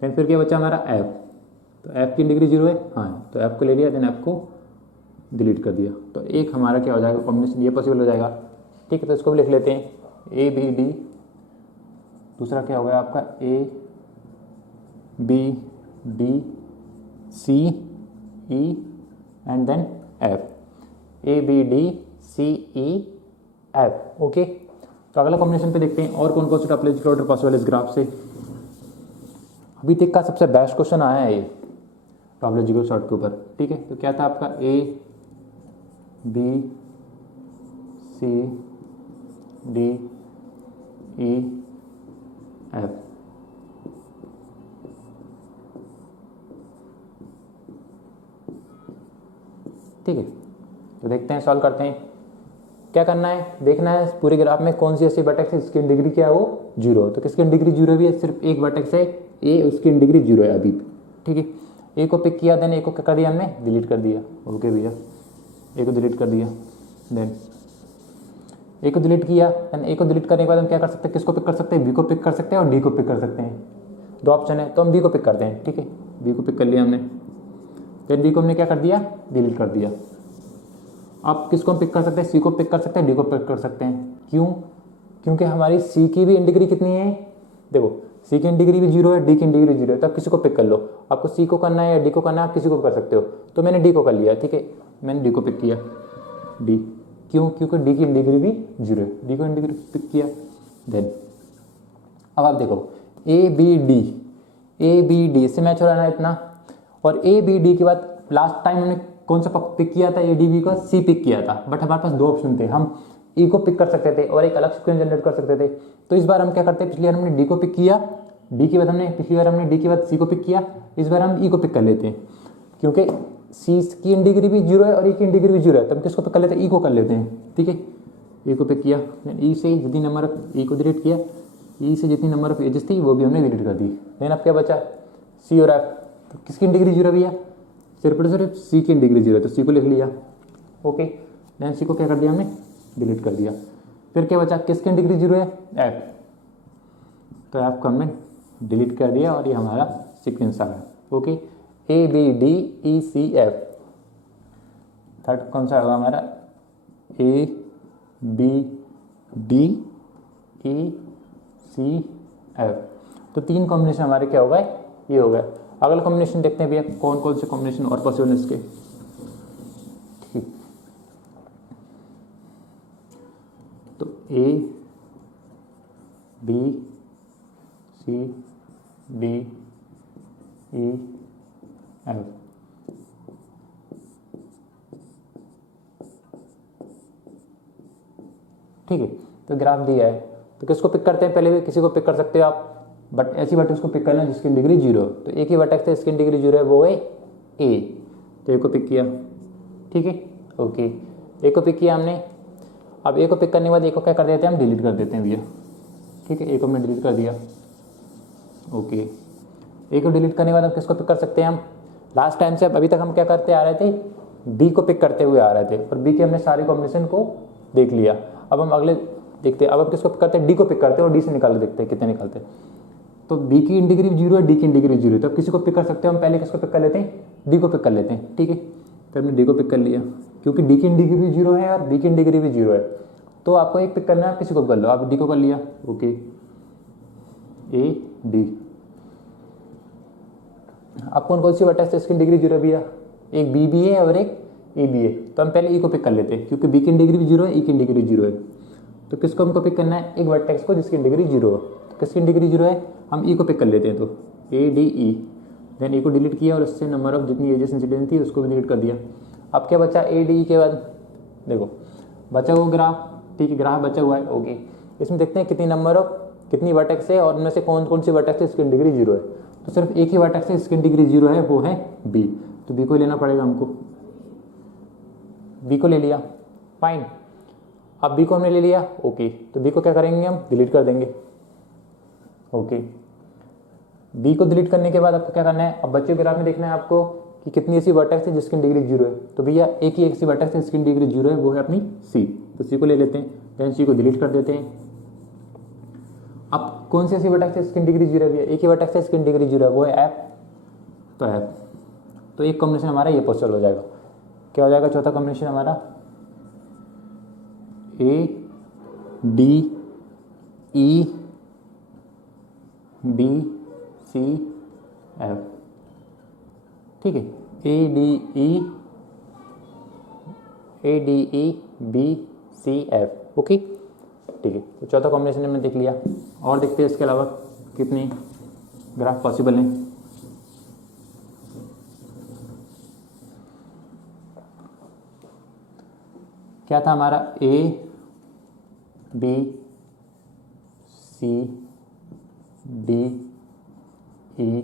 देन फिर क्या बचा हमारा, एफ। तो एफ की डिग्री 0 है, हाँ, तो एफ को ले लिया, देन एफ को डिलीट कर दिया। तो एक हमारा क्या हो जाएगा, कॉम्बिनेशन ये पॉसिबल हो जाएगा, ठीक है। तो इसको भी लिख लेते हैं, ए बी डी। दूसरा क्या हो गया आपका, A B D C E and then F. A B D C E F, okay. तो अगला कॉम्बिनेशन पे देखते हैं और कौन कौन से टॉपोलॉजिकल ऑर्डर पॉसिबल है इस ग्राफ से। अभी तक का सबसे बेस्ट क्वेश्चन आया है ये टॉपोलॉजिकल सॉर्ट के ऊपर, ठीक है। तो क्या था आपका, A B C D E F, ठीक है। तो देखते हैं, सॉल्व करते हैं। क्या करना है, देखना है पूरे ग्राफ में कौन सी ऐसी वर्टेक्स है जिसकी डिग्री क्या है, वो 0। तो किसकी डिग्री 0 भी है? सिर्फ एक वर्टेक्स है ए, उसकी डिग्री 0 है अभी, ठीक है। ए को पिक किया, देन ए को क्या कर दिया हमने, डिलीट कर दिया, ओके भैया। ए को डिलीट कर दिया, देन ए को डिलीट किया, देन ए को डिलीट करने के बाद हम क्या कर सकते हैं, किसको पिक कर सकते हैं, बी को पिक कर सकते हैं और डी को पिक कर सकते हैं। 2 ऑप्शन है, तो हम बी को पिक करते हैं, ठीक है। बी को पिक कर लिया हमने, देन बी को हमने क्या कर दिया, डिलीट कर दिया। आप किसको हम पिक कर सकते हैं, सी को पिक कर सकते हैं, डी को पिक कर सकते हैं। क्यों? क्योंकि हमारी सी की भी डिग्री कितनी है, देखो सी की डिग्री भी 0 है, डी की डिग्री 0 है। तो आप किसी को पिक कर लो, आपको सी को करना है या डी को करना है, आप किसी को कर सकते हो। तो मैंने डी को कर लिया, ठीक है, मैंने डी को पिक किया, डी। क्यों? क्योंकि डी की डिग्री भी 0 है, डी को डिग्री पिक किया। देन अब आप देखो, ए बी डी से मैच हो रहा है इतना, और ए बी डी के बाद लास्ट टाइम हमने कौन सा पिक किया था, ए डी बी का सी पिक किया था। बट हमारे पास 2 ऑप्शन थे, हम ई को पिक कर सकते थे और एक अलग सीक्वेंस जनरेट कर सकते थे। तो इस बार हम क्या करते हैं, पिछली बार हमने डी को पिक किया, पिछली बार हमने डी के बाद सी को पिक किया, इस बार हम ई को पिक कर लेते हैं। क्योंकि सी की डिग्री भी 0 है और ई की डिग्री भी 0 है, तो हम किसको पिक कर लेते हैं, ई को कर लेते हैं, ठीक है। ई को पिक किया, ई से यदि नंबर ई को डिलीट किया, ई से जितनी नंबर ऑफ एजेस थी वो भी हमने डिलीट कर दी। देन अब क्या बचा, सी और एफ। तो किसकी डिग्री जीरो भैया, सिर्फ और सिर्फ सी की डिग्री जीरो, तो सी को लिख लिया। ओके, देन सी को क्या कर दिया हमने, डिलीट कर दिया। फिर क्या बचा, किसकी डिग्री जीरो है, एफ। तो एफ को हमने डिलीट कर दिया और ये हमारा सीक्वेंस आ गया। Okay, A B D E C F. Third कौन सा होगा हमारा, A B D E C F. तो 3 कॉम्बिनेशन हमारे क्या हो गए, ये हो गए। अगला कॉम्बिनेशन देखते हैं भैया कौन कौन से कॉम्बिनेशन और पॉसिबल है इसके। ठीक, तो A B C D E F. ठीक है, तो ग्राफ दिया है, तो किसको पिक करते हैं, पहले भी किसी को पिक कर सकते हो आप, बट ऐसी वर्टेक्स को पिक करना है जिसकी डिग्री जीरो। तो एक ही वर्टेक्स है इसकी डिग्री जीरो है, वो है ए। तो ए को पिक किया, ठीक है, ओके, ए को पिक किया हमने। अब ए को पिक करने के बाद ए को क्या कर देते हैं हम, डिलीट कर देते हैं भैया। ठीक है, ए को हमने डिलीट कर दिया। ओके, ए को डिलीट करने के बाद हम किसको पिक कर सकते हैं हम, लास्ट टाइम से अभी तक हम क्या करते आ रहे थे, बी को पिक करते हुए आ रहे थे, और बी के हमने सारे कॉम्बिनेशन को देख लिया। अब हम अगले देखते हैं, अब हम किसको पिक करते हैं, डी को पिक करते हैं और डी से निकाल देखते हैं कितने निकलते हैं। तो बी की डिग्री जीरो है, डी की डिग्री जीरो है, तो अब किसी को पिक कर सकते हैं हम, पहले किसको पिक कर लेते हैं, डी को पिक कर लेते हैं। ठीक है, फिर हमने डी को पिक कर लिया, क्योंकि डी की डिग्री भी जीरो है और बी की डिग्री भी जीरो है, तो आपको एक पिक करना है, किसी को कर लो, आप डी को कर लिया। Okay, A D. अब कौन कौन सी वर्टेक्स है इसकी डिग्री जीरो भी है, एक बी भी है और एक ए भी है, तो हम पहले ई को पिक कर लेते हैं, क्योंकि बी की डिग्री भी जीरो है, ई की डिग्री जीरो है। तो किसको हमको पिक करना है, एक वर्टेक्स को जिसकी डिग्री जीरो है। तो किसकी डिग्री जीरो है, हम ई को पिक कर लेते हैं, तो ए डी ई। देन ई को डिलीट किया और उससे नंबर ऑफ जितनी एजेस इंसिडेंट थी उसको भी डिलीट कर दिया। अब क्या बचा, ए डी ई के बाद देखो बचा हुआ ग्राफ। ठीक है, ग्राफ बचा हुआ है। ओके, इसमें देखते हैं कितनी नंबर ऑफ कितनी वर्टेक्स है और उनमें से कौन कौन सी वर्टेक्स है इसकी डिग्री जीरो है। तो सिर्फ एक ही वर्टेक्स है इसकी डिग्री जीरो है, वो है बी। तो बी को लेना पड़ेगा हमको, बी को ले लिया, फाइन। अब बी को हमने ले लिया। ओके, तो बी को क्या करेंगे हम, डिलीट कर देंगे। ओके, बी को डिलीट करने के बाद आपको क्या करना है, अब बच्चे ग्राफ में देखना है आपको कि कितनी ऐसी वर्टेक्स है जिसकी डिग्री जीरो है। तो भैया एक ही ऐसी वर्टेक्स है जिसकी डिग्री जीरो है, वो है अपनी सी। तो सी को ले लेते हैं, देन सी को डिलीट कर देते हैं। अब कौन सी ऐसी वर्टेक्स है जिसकी डिग्री जीरो है, भैया एक ही वर्टेक्स है जिसकी डिग्री जीरो है, वो है एफ। तो एफ, तो एक कॉम्बिनेशन हमारा ये पॉसिबल हो जाएगा। क्या हो जाएगा चौथा कॉम्बिनेशन हमारा, A D E B C F. ठीक है, A D E B C F. Okay, ठीक है, तो चौथा कॉम्बिनेशन हमने देख लिया। और देखते हैं इसके अलावा कितने ग्राफ पॉसिबल हैं। क्या था हमारा, A B C D E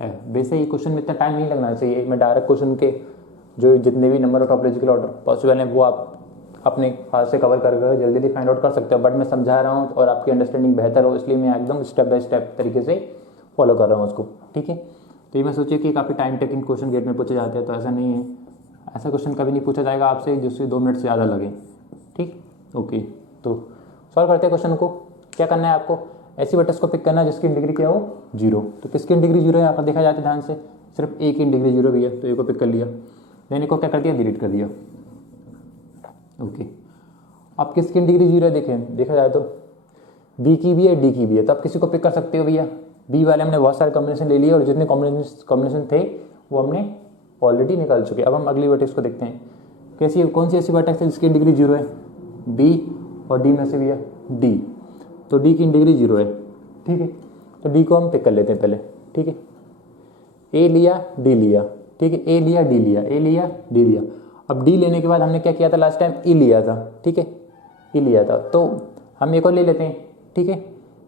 F. वैसे ये क्वेश्चन में इतना टाइम नहीं लगना चाहिए, मैं डायरेक्ट क्वेश्चन के जो जितने भी number of topological order possible हैं वो आप अपने हाथ से कवर करके जल्दी जल्दी फाइंड आउट कर सकते हो। बट मैं समझा रहा हूँ और आपकी अंडरस्टैंडिंग बेहतर हो, इसलिए मैं एकदम स्टेप बाय स्टेप तरीके से फॉलो कर रहा हूँ उसको। ठीक है, तो ये मैं सोचिए कि काफ़ी टाइम टेकिंग क्वेश्चन गेट में पूछे जाते हैं, तो ऐसा नहीं है, ऐसा क्वेश्चन कभी नहीं पूछा जाएगा आपसे जिससे 2 मिनट से ज़्यादा लगे। ठीक, ओके, तो सॉल्व करते हैं क्वेश्चन को। क्या करना है आपको, ऐसी वर्टेक्स को पिक करना है जिसकी डिग्री क्या हो, जीरो। तो किसकी डिग्री जीरो है यहाँ पर देखा जाता है ध्यान से, सिर्फ ए की डिग्री जीरो भी है, तो ए को पिक कर लिया। देन को क्या कर दिया, डिलीट कर दिया। ओके, अब किसकी डिग्री जीरो है, देखें देखा जाए तो बी की भी है, डी की भी है, तो आप किसी को पिक कर सकते हो भैया। बी वाले हमने बहुत सारे कॉम्बिनेशन ले लिए और जितने कॉम्बिनेशन थे वो हमने ऑलरेडी निकाल चुके। अब हम अगली वर्टेक्स को देखते हैं, कैसी कौन सी ऐसी वर्टेक्स है जिसकी डिग्री जीरो है, बी और डी में से भी है डी। तो डी की डिग्री जीरो है। ठीक है, तो डी को हम पिक कर लेते हैं पहले। ठीक है, ए लिया डी लिया, ठीक है, ए लिया डी लिया, ए लिया डी लिया। अब डी लेने के बाद हमने क्या किया था लास्ट टाइम, ई लिया था। ठीक है, ई लिया था, तो हम एक और ले लेते हैं। ठीक है,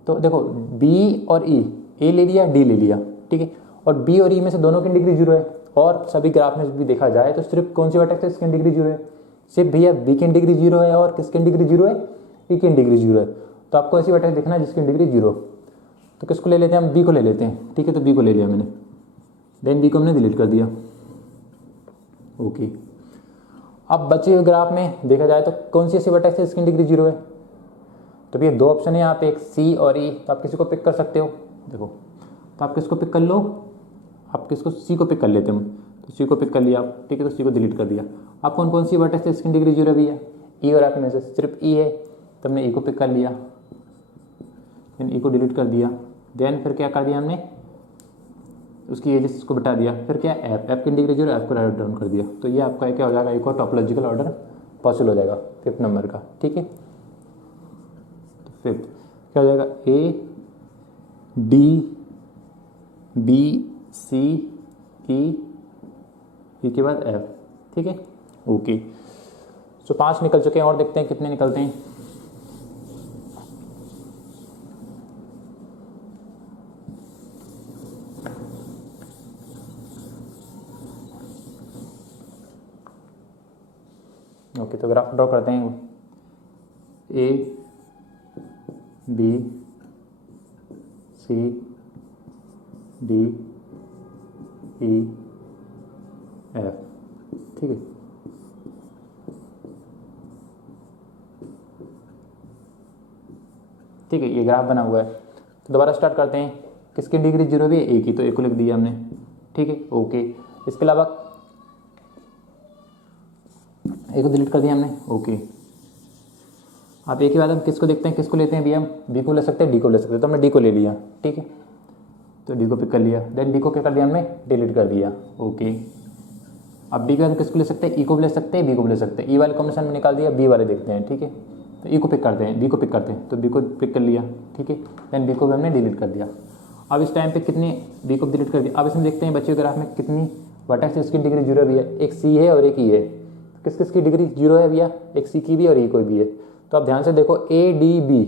तो देखो बी और ई, ए ले लिया डी ले लिया। ठीक है, और बी और ई में से दोनों की डिग्री जीरो है, और सभी ग्राफ में भी देखा जाए तो सिर्फ कौन सी वर्टेक्स है इसकी डिग्री जीरो है, सिर्फ भैया बी की डिग्री जीरो है और किसकी डिग्री जीरो है, ई की डिग्री जीरो है। तो आपको ऐसी वर्टेक्स देखना है जिसकी डिग्री 0। तो किसको ले लेते हैं हम, बी को ले लेते हैं, ठीक है। तो बी को ले लिया मैंने, देन बी को हमने डिलीट कर दिया, ओके। अब बचे हुए ग्राफ में देखा जाए तो कौन सी ऐसी वर्टेक्स है जिसकी डिग्री 0 है। तो भैया 2 ऑप्शन है यहाँ पे, एक सी और ई। तो आप किसी को पिक कर सकते हो, देखो। तो आप किसको पिक कर लो, आप किसको, सी को पिक कर लेते हैं। तो सी को पिक कर लिया आप, ठीक है। तो सी को डिलीट कर दिया। अब कौन कौन सी वर्टेक्स है जिसकी डिग्री 0 भी है, ई और एफ में से सिर्फ ई है। तो हमने ई को पिक कर लिया, देन ई को डिलीट कर दिया। देन फिर क्या कर दिया हमने, उसकी एजेस को बता दिया। फिर क्या, एफ की डिग्री 0, एफ को राइट डाउन कर दिया। तो ये आपका क्या हो जाएगा, एक और टॉपोलॉजिकल ऑर्डर पॉसिबल हो जाएगा 5th नंबर का, ठीक है। तो 5th क्या हो जाएगा, ए डी बी सी ई के बाद एफ, ठीक है, ओके। सो 5 निकल चुके हैं, और देखते हैं कितने निकलते हैं। ओके, तो ग्राफ ड्रॉ करते हैं। A B C D E F, ठीक है। ठीक है, ये ग्राफ बना हुआ है। तो दोबारा स्टार्ट करते हैं। किसकी डिग्री 0 भी है, ए की। तो ए को लिख दिया हमने, ठीक है, ओके। इसके अलावा ए को डिलीट कर दिया हमने, ओके। अब ए के बाद हम किसको देखते हैं, किसको लेते हैं भैया, हम बी को ले सकते हैं, डी को ले सकते हैं। तो हमने डी को ले लिया, ठीक है। तो डी को पिक कर लिया, देन डी को क्या कर दिया हमने, डिलीट कर दिया, ओके। अब डी के बाद किसको ले सकते हैं, ई को भी ले सकते हैं, बी को भी ले सकते हैं। ई वाले कॉम्बिनेशन में निकाल दिया, बी वाले देखते हैं, ठीक है। तो ई को पिक करते हैं, बी को पिक करते हैं। तो बी को पिक कर लिया, ठीक है। देन बी को भी हमने डिलीट कर दिया। अब इस टाइम पे कितनी, बी को डिलीट कर दिया। अब इसमें देखते हैं बच्चे ग्राफ में कितनी वर्टेक्स इसकी डिग्री 0 भी है। एक सी है और एक ई है। किस किस की डिग्री 0 है भैया, एक सी की भी और ई को भी है। तो आप ध्यान से देखो, ए डी बी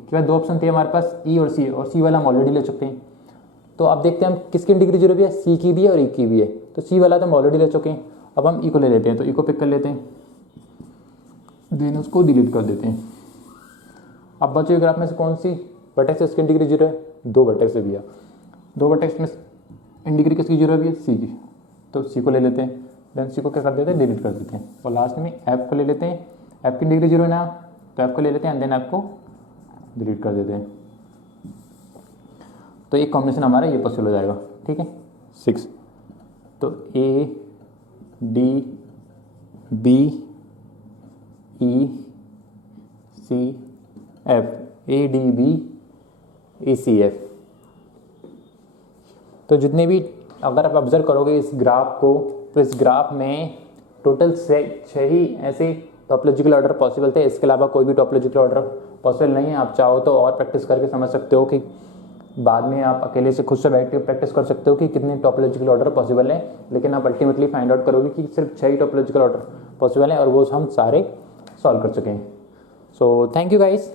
के बाद 2 ऑप्शन थे हमारे पास, ई और सी, और सी वाला हम ऑलरेडी ले चुके हैं। तो अब देखते हैं हम किसकी डिग्री 0 भी है, सी की भी है और ई की भी है। तो सी वाला तो हम ऑलरेडी ले चुके हैं। अब हम ई को ले लेते हैं। तो ई को पिक कर लेते हैं, देन उसको डिलीट कर देते हैं। अब बचे हुए ग्राफ में से कौन सी वर्टेक्स इसकी डिग्री 0 है, 2 वर्टेक्स है भैया। 2 वर्टेक्स में इन डिग्री किसकी 0 है भैया, सी की। तो सी को ले लेते हैं, देन सी को क्या कर देते हैं, डिलीट कर देते हैं। और लास्ट में एफ को ले लेते हैं। एफ की डिग्री 0 है ना, तो एफ को ले लेते हैं, देन एफ को डिलीट कर देते हैं। तो एक कॉम्बिनेशन हमारा ये पॉसिबल हो जाएगा, ठीक है, 6। तो A D B E C F, A D B E C F. तो जितने भी, अगर आप ऑब्जर्व करोगे इस ग्राफ को, तो इस ग्राफ में टोटल 6 ही ऐसे टॉपोलॉजिकल ऑर्डर पॉसिबल थे। इसके अलावा कोई भी टॉपोलॉजिकल ऑर्डर पॉसिबल नहीं है। आप चाहो तो और प्रैक्टिस करके समझ सकते हो कि बाद में आप अकेले से खुद से बैठ के प्रैक्टिस कर सकते हो कि कितने टॉपोलॉजिकल ऑर्डर पॉसिबल है। लेकिन आप अल्टीमेटली फाइंड आउट करोगे कि सिर्फ 6 ही टॉपोलॉजिकल ऑर्डर पॉसिबल है, और वो हम सारे सॉल्व कर चुके हैं। So thank you guys.